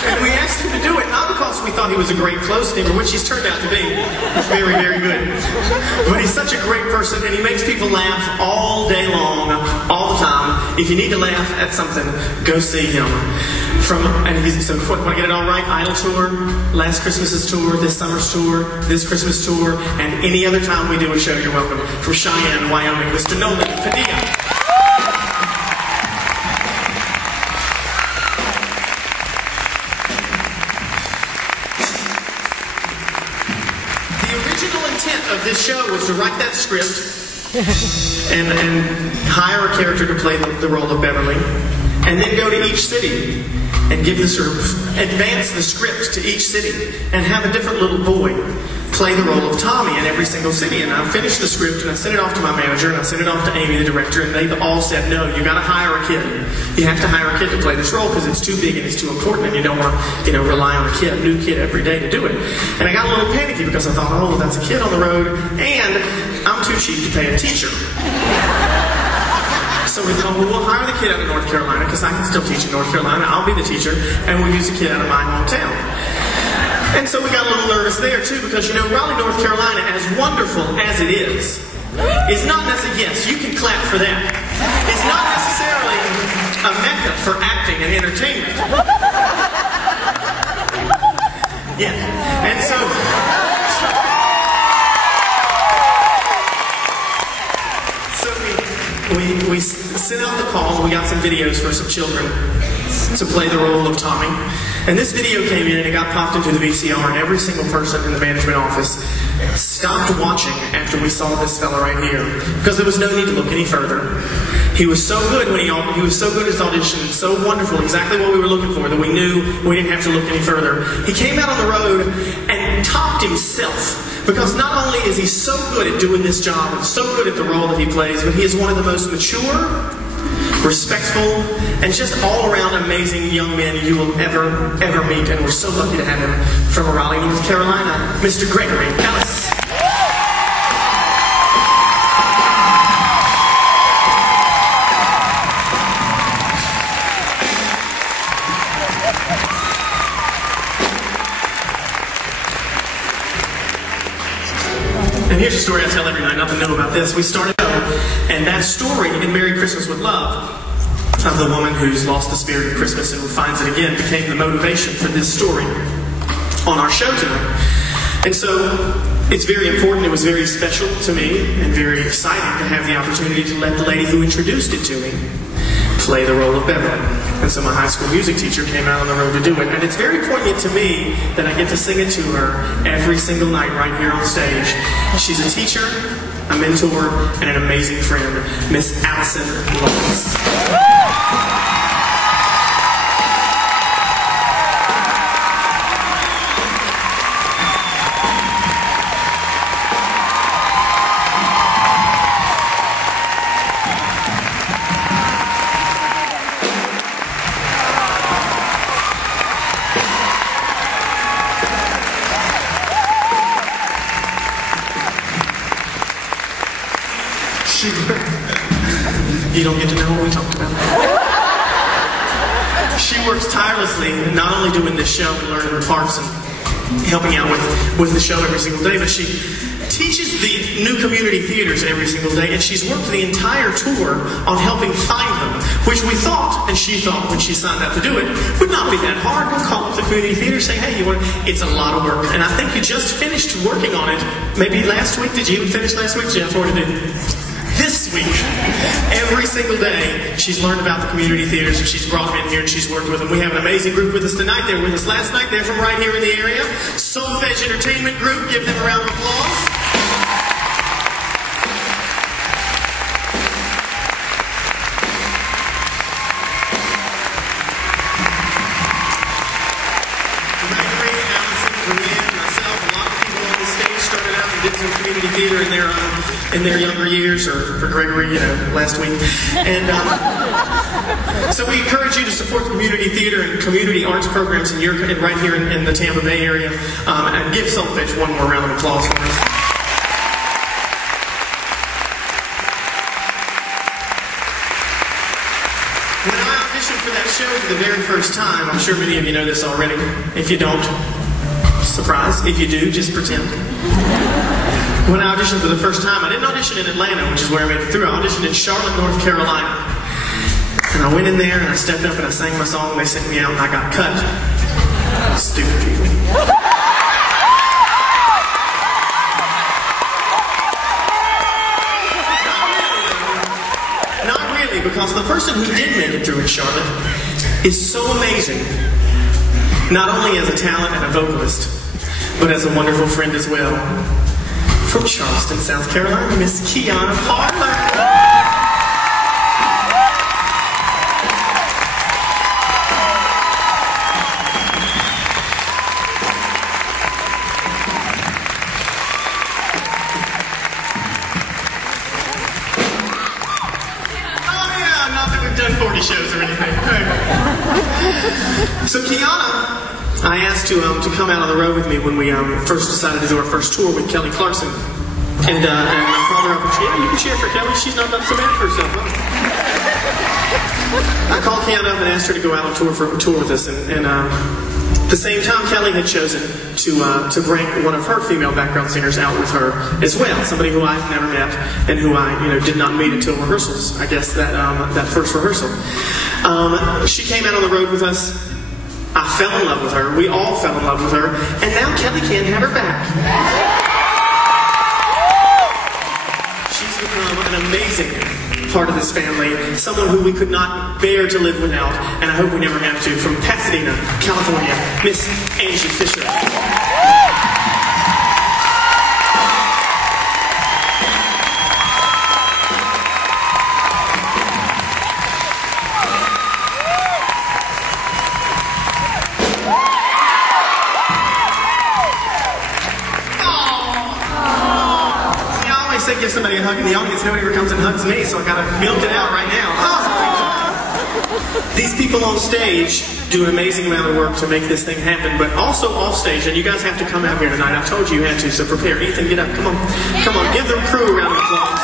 And we asked him to do it, not because we thought he was a great clothes steamer, which he's turned out to be. He's very, very good. But he's such a great person, and he makes people laugh all day long, all the time. If you need to laugh at something, go see him. So want to get it all right? Idol tour, last Christmas's tour, this summer's tour, this Christmas tour, and any other time we do a show, you're welcome. From Cheyenne, Wyoming, Mr. Nolan Padilla. Of this show was to write that script and hire a character to play the role of Beverly, and then go to each city and give the sort of advance the script to each city and have a different little boy play the role of Tommy in every single city. And I finished the script and I sent it off to my manager and I sent it off to Amy, the director, and they've all said, no, you got to hire a kid. You have to hire a kid to play this role because it's too big and it's too important and you don't want to, rely on a new kid every day to do it. And I got a little panicky because I thought, oh, that's a kid on the road and I'm too cheap to pay a teacher. So we thought, well, we'll hire the kid out of North Carolina because I can still teach in North Carolina. I'll be the teacher and we'll use a kid out of my hometown. And so we got a little nervous there too because, Raleigh, North Carolina, as wonderful as it is not necessarily, yes, you can clap for that. It's not necessarily a mecca for acting and entertainment. Yeah. And so we sent out the call. We got some videos for some children to play the role of Tommy. And this video came in and it got popped into the VCR, and every single person in the management office stopped watching after we saw this fella right here because there was no need to look any further. He was so good when he was so good at his audition, so wonderful, exactly what we were looking for, that we knew we didn't have to look any further. He came out on the road and topped himself. Because not only is he so good at doing this job and so good at the role that he plays, but he is one of the most mature, respectful, and just all-around amazing young men you will ever meet. And we're so lucky to have him from Raleigh, North Carolina, Mr. Gregory Ellis. And here's a story I tell every night, nothing new about this. We started out, and that story in Merry Christmas with Love, of the woman who's lost the spirit of Christmas and finds it again, became the motivation for this story on our show tonight. And so, it's very important, it was very special to me, and very exciting to have the opportunity to let the lady who introduced it to me play the role of Beverly. And so my high school music teacher came out on the road to do it. And it's very poignant to me that I get to sing it to her every single night right here on stage. She's a teacher, a mentor, and an amazing friend, Miss Allison Lawrence. You don't get to know what we talked about. She works tirelessly, not only doing this show and learning her parts and helping out with the show every single day, but she teaches the new community theaters every single day, and she's worked the entire tour on helping find them, which we thought, and she thought when she signed up to do it, would not be that hard. We'll call up the community theater, say, hey, you want? It's a lot of work, and I think you just finished working on it. Maybe last week? Did you even finish last week, Jeff? Or did it? This week, every single day, she's learned about the community theaters and she's brought them in here and she's worked with them. We have an amazing group with us tonight. They were with us last night. They're from right here in the area. Soulfedge Entertainment Group. Give them a round of applause. Community theater in their younger years, or for Gregory, last week. And so we encourage you to support the community theater and community arts programs right here in the Tampa Bay area. And give Soulfedge one more round of applause for us. When I auditioned for that show for the very first time, I'm sure many of you know this already. If you don't, surprise. If you do, just pretend. When I auditioned for the first time, I didn't audition in Atlanta, which is where I made it through. I auditioned in Charlotte, North Carolina. And I went in there and I stepped up and I sang my song and they sent me out and I got cut. Stupid people. Not really, because the person who did make it through in Charlotte is so amazing. Not only as a talent and a vocalist, but as a wonderful friend as well. from Charleston, South Carolina, Miss Kiana Parler. Shows or anything. So Kiana, I asked to come out on the road with me when we first decided to do our first tour with Kelly Clarkson. And I called her up and she said, yeah, you can share for Kelly, she's not done so bad for herself. I called Kiana up and asked her to go out on tour with us, and at the same time Kelly had chosen to bring one of her female background singers out with her as well, somebody who I've never met and who I did not meet until rehearsals. I guess that first rehearsal. She came out on the road with us. I fell in love with her. We all fell in love with her, and now Kelly can't have her back. She's become an amazing part of this family, someone who we could not bear to live without, and I hope we never have to. From Pasadena, California, Miss Angie Fisher. Give somebody a hug in the audience, nobody ever comes and hugs me, so I gotta milk it out right now. These people on stage do an amazing amount of work to make this thing happen, but also off stage, and you guys have to come out here tonight. I told you you had to, so prepare. Ethan, get up. Come on. Come on, give the crew a round of applause.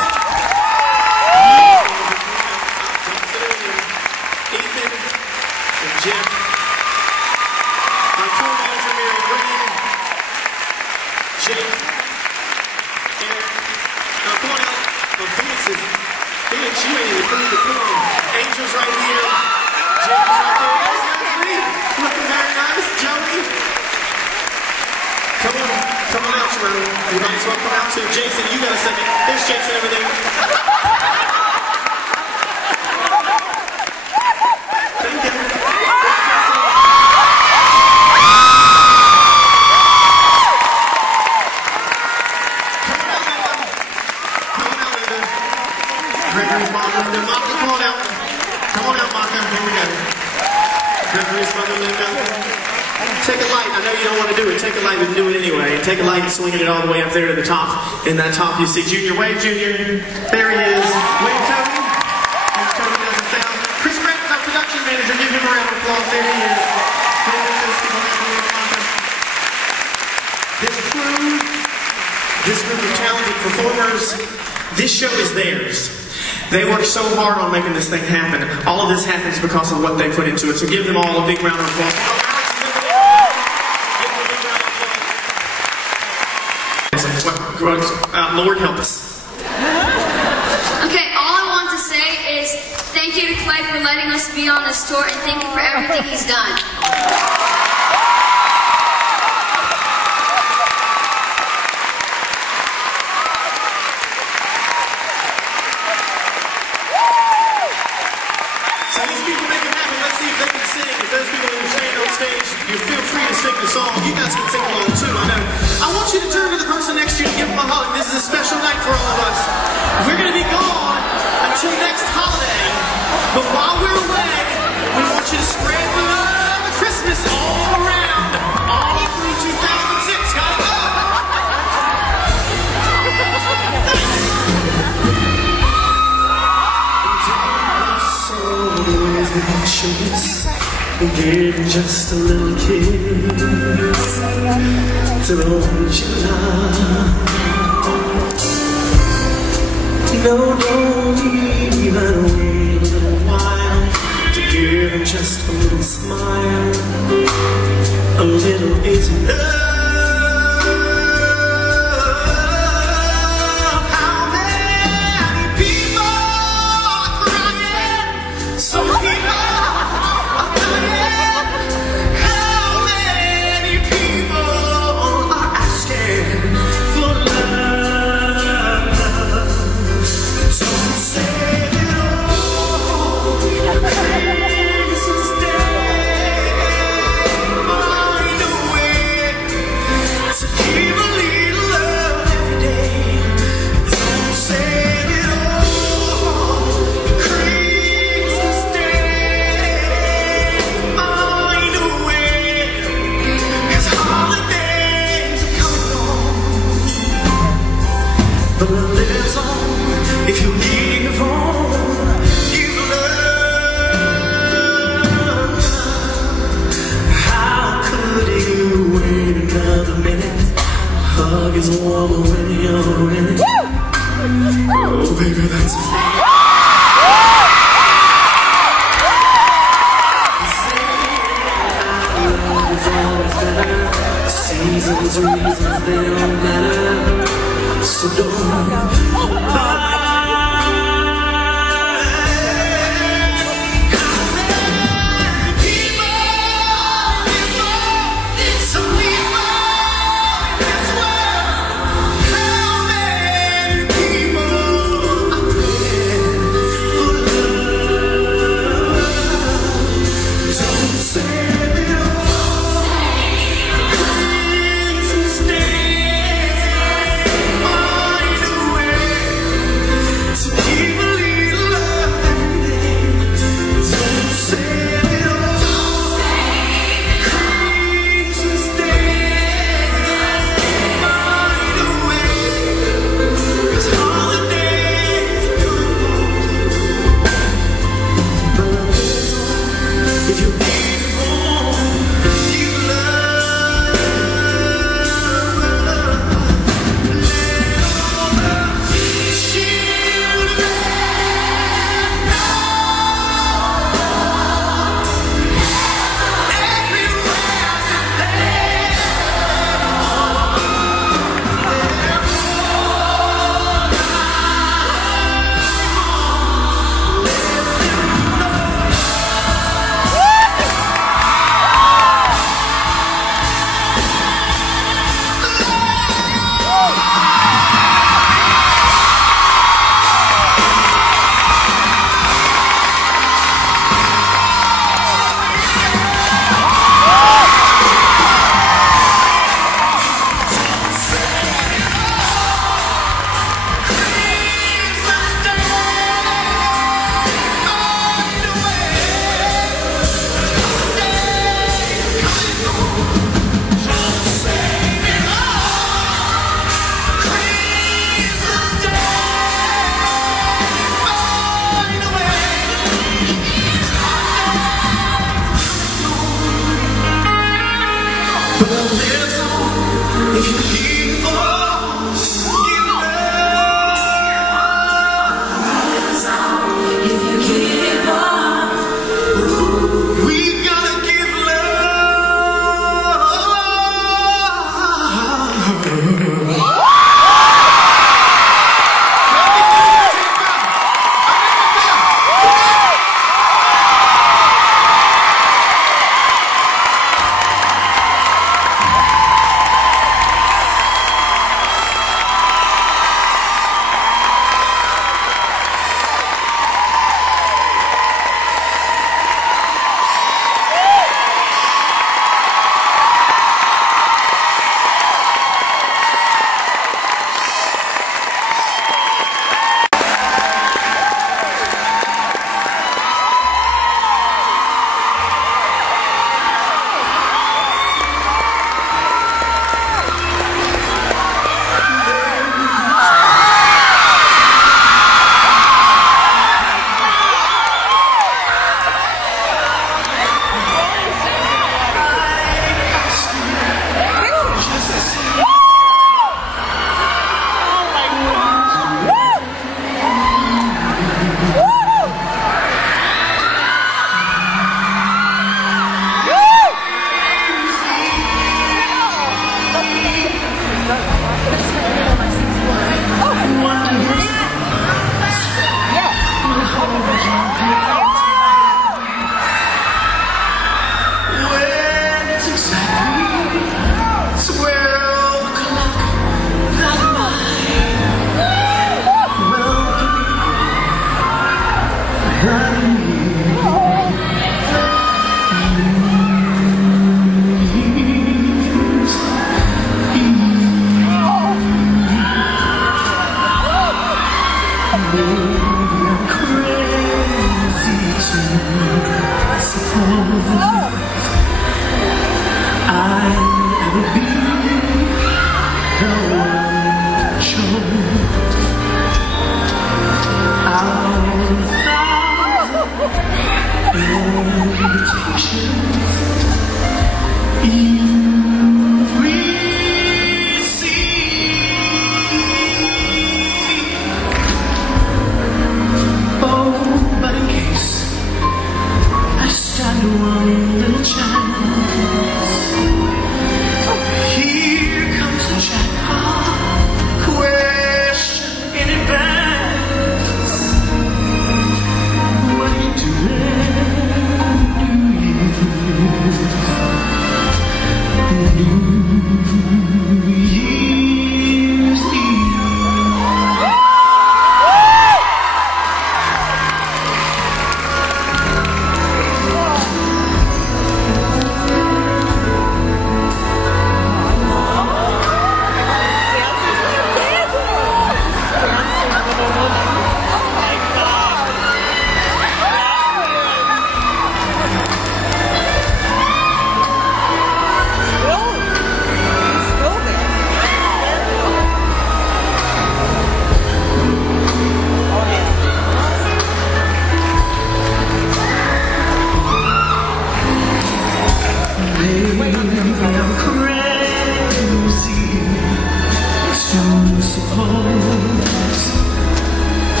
Ethan and Jeff. My tour manager, Mary Graham. Jake. Come on out. Felix, you ain't even come on. Angel's right here. James right there. Looking very nice. Joey. Come on out, Jerome. You might as well come out too. Jason, you got a second. There's Jason over there. Take a light. I know you don't want to do it. Take a light. We can do it anyway. Take a light and swing it all the way up there to the top. In that top, you see Junior. Wave, Junior. There he is. Wave, Tony. Wave, Tony does the sound. Chris Grant, our production manager. Give him a round of applause. There he is. This group of talented performers, this show is theirs. They worked so hard on making this thing happen. All of this happens because of what they put into it. So give them all a big round of applause. Lord help us. Okay, all I want to say is thank you to Clay for letting us be on this tour, and thank you for everything he's done. So these people make it happen. Let's see if they can sing. If those people on stage, you feel free to sing the song. You guys can sing along too, I know. I want you to turn to the person next to you and give them a hug. This is a special night for all of us. We're going to be gone until next holiday. But while we're away, we want you to spread the love of Christmas all around. All through 2006. Gotta go. Give just a little kiss to hold you love. No, don't even wait a little while to give just a little smile. A little is enough. How many people are crying? So people. gets warmer when you're in it. Oh, baby, that's it. Seasons, reasons, they don't matter. So don't buy.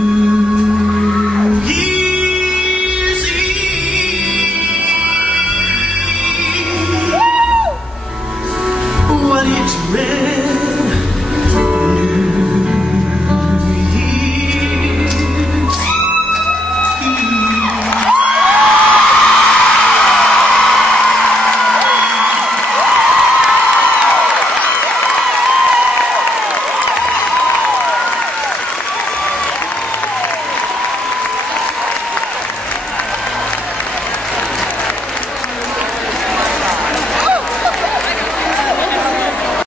you.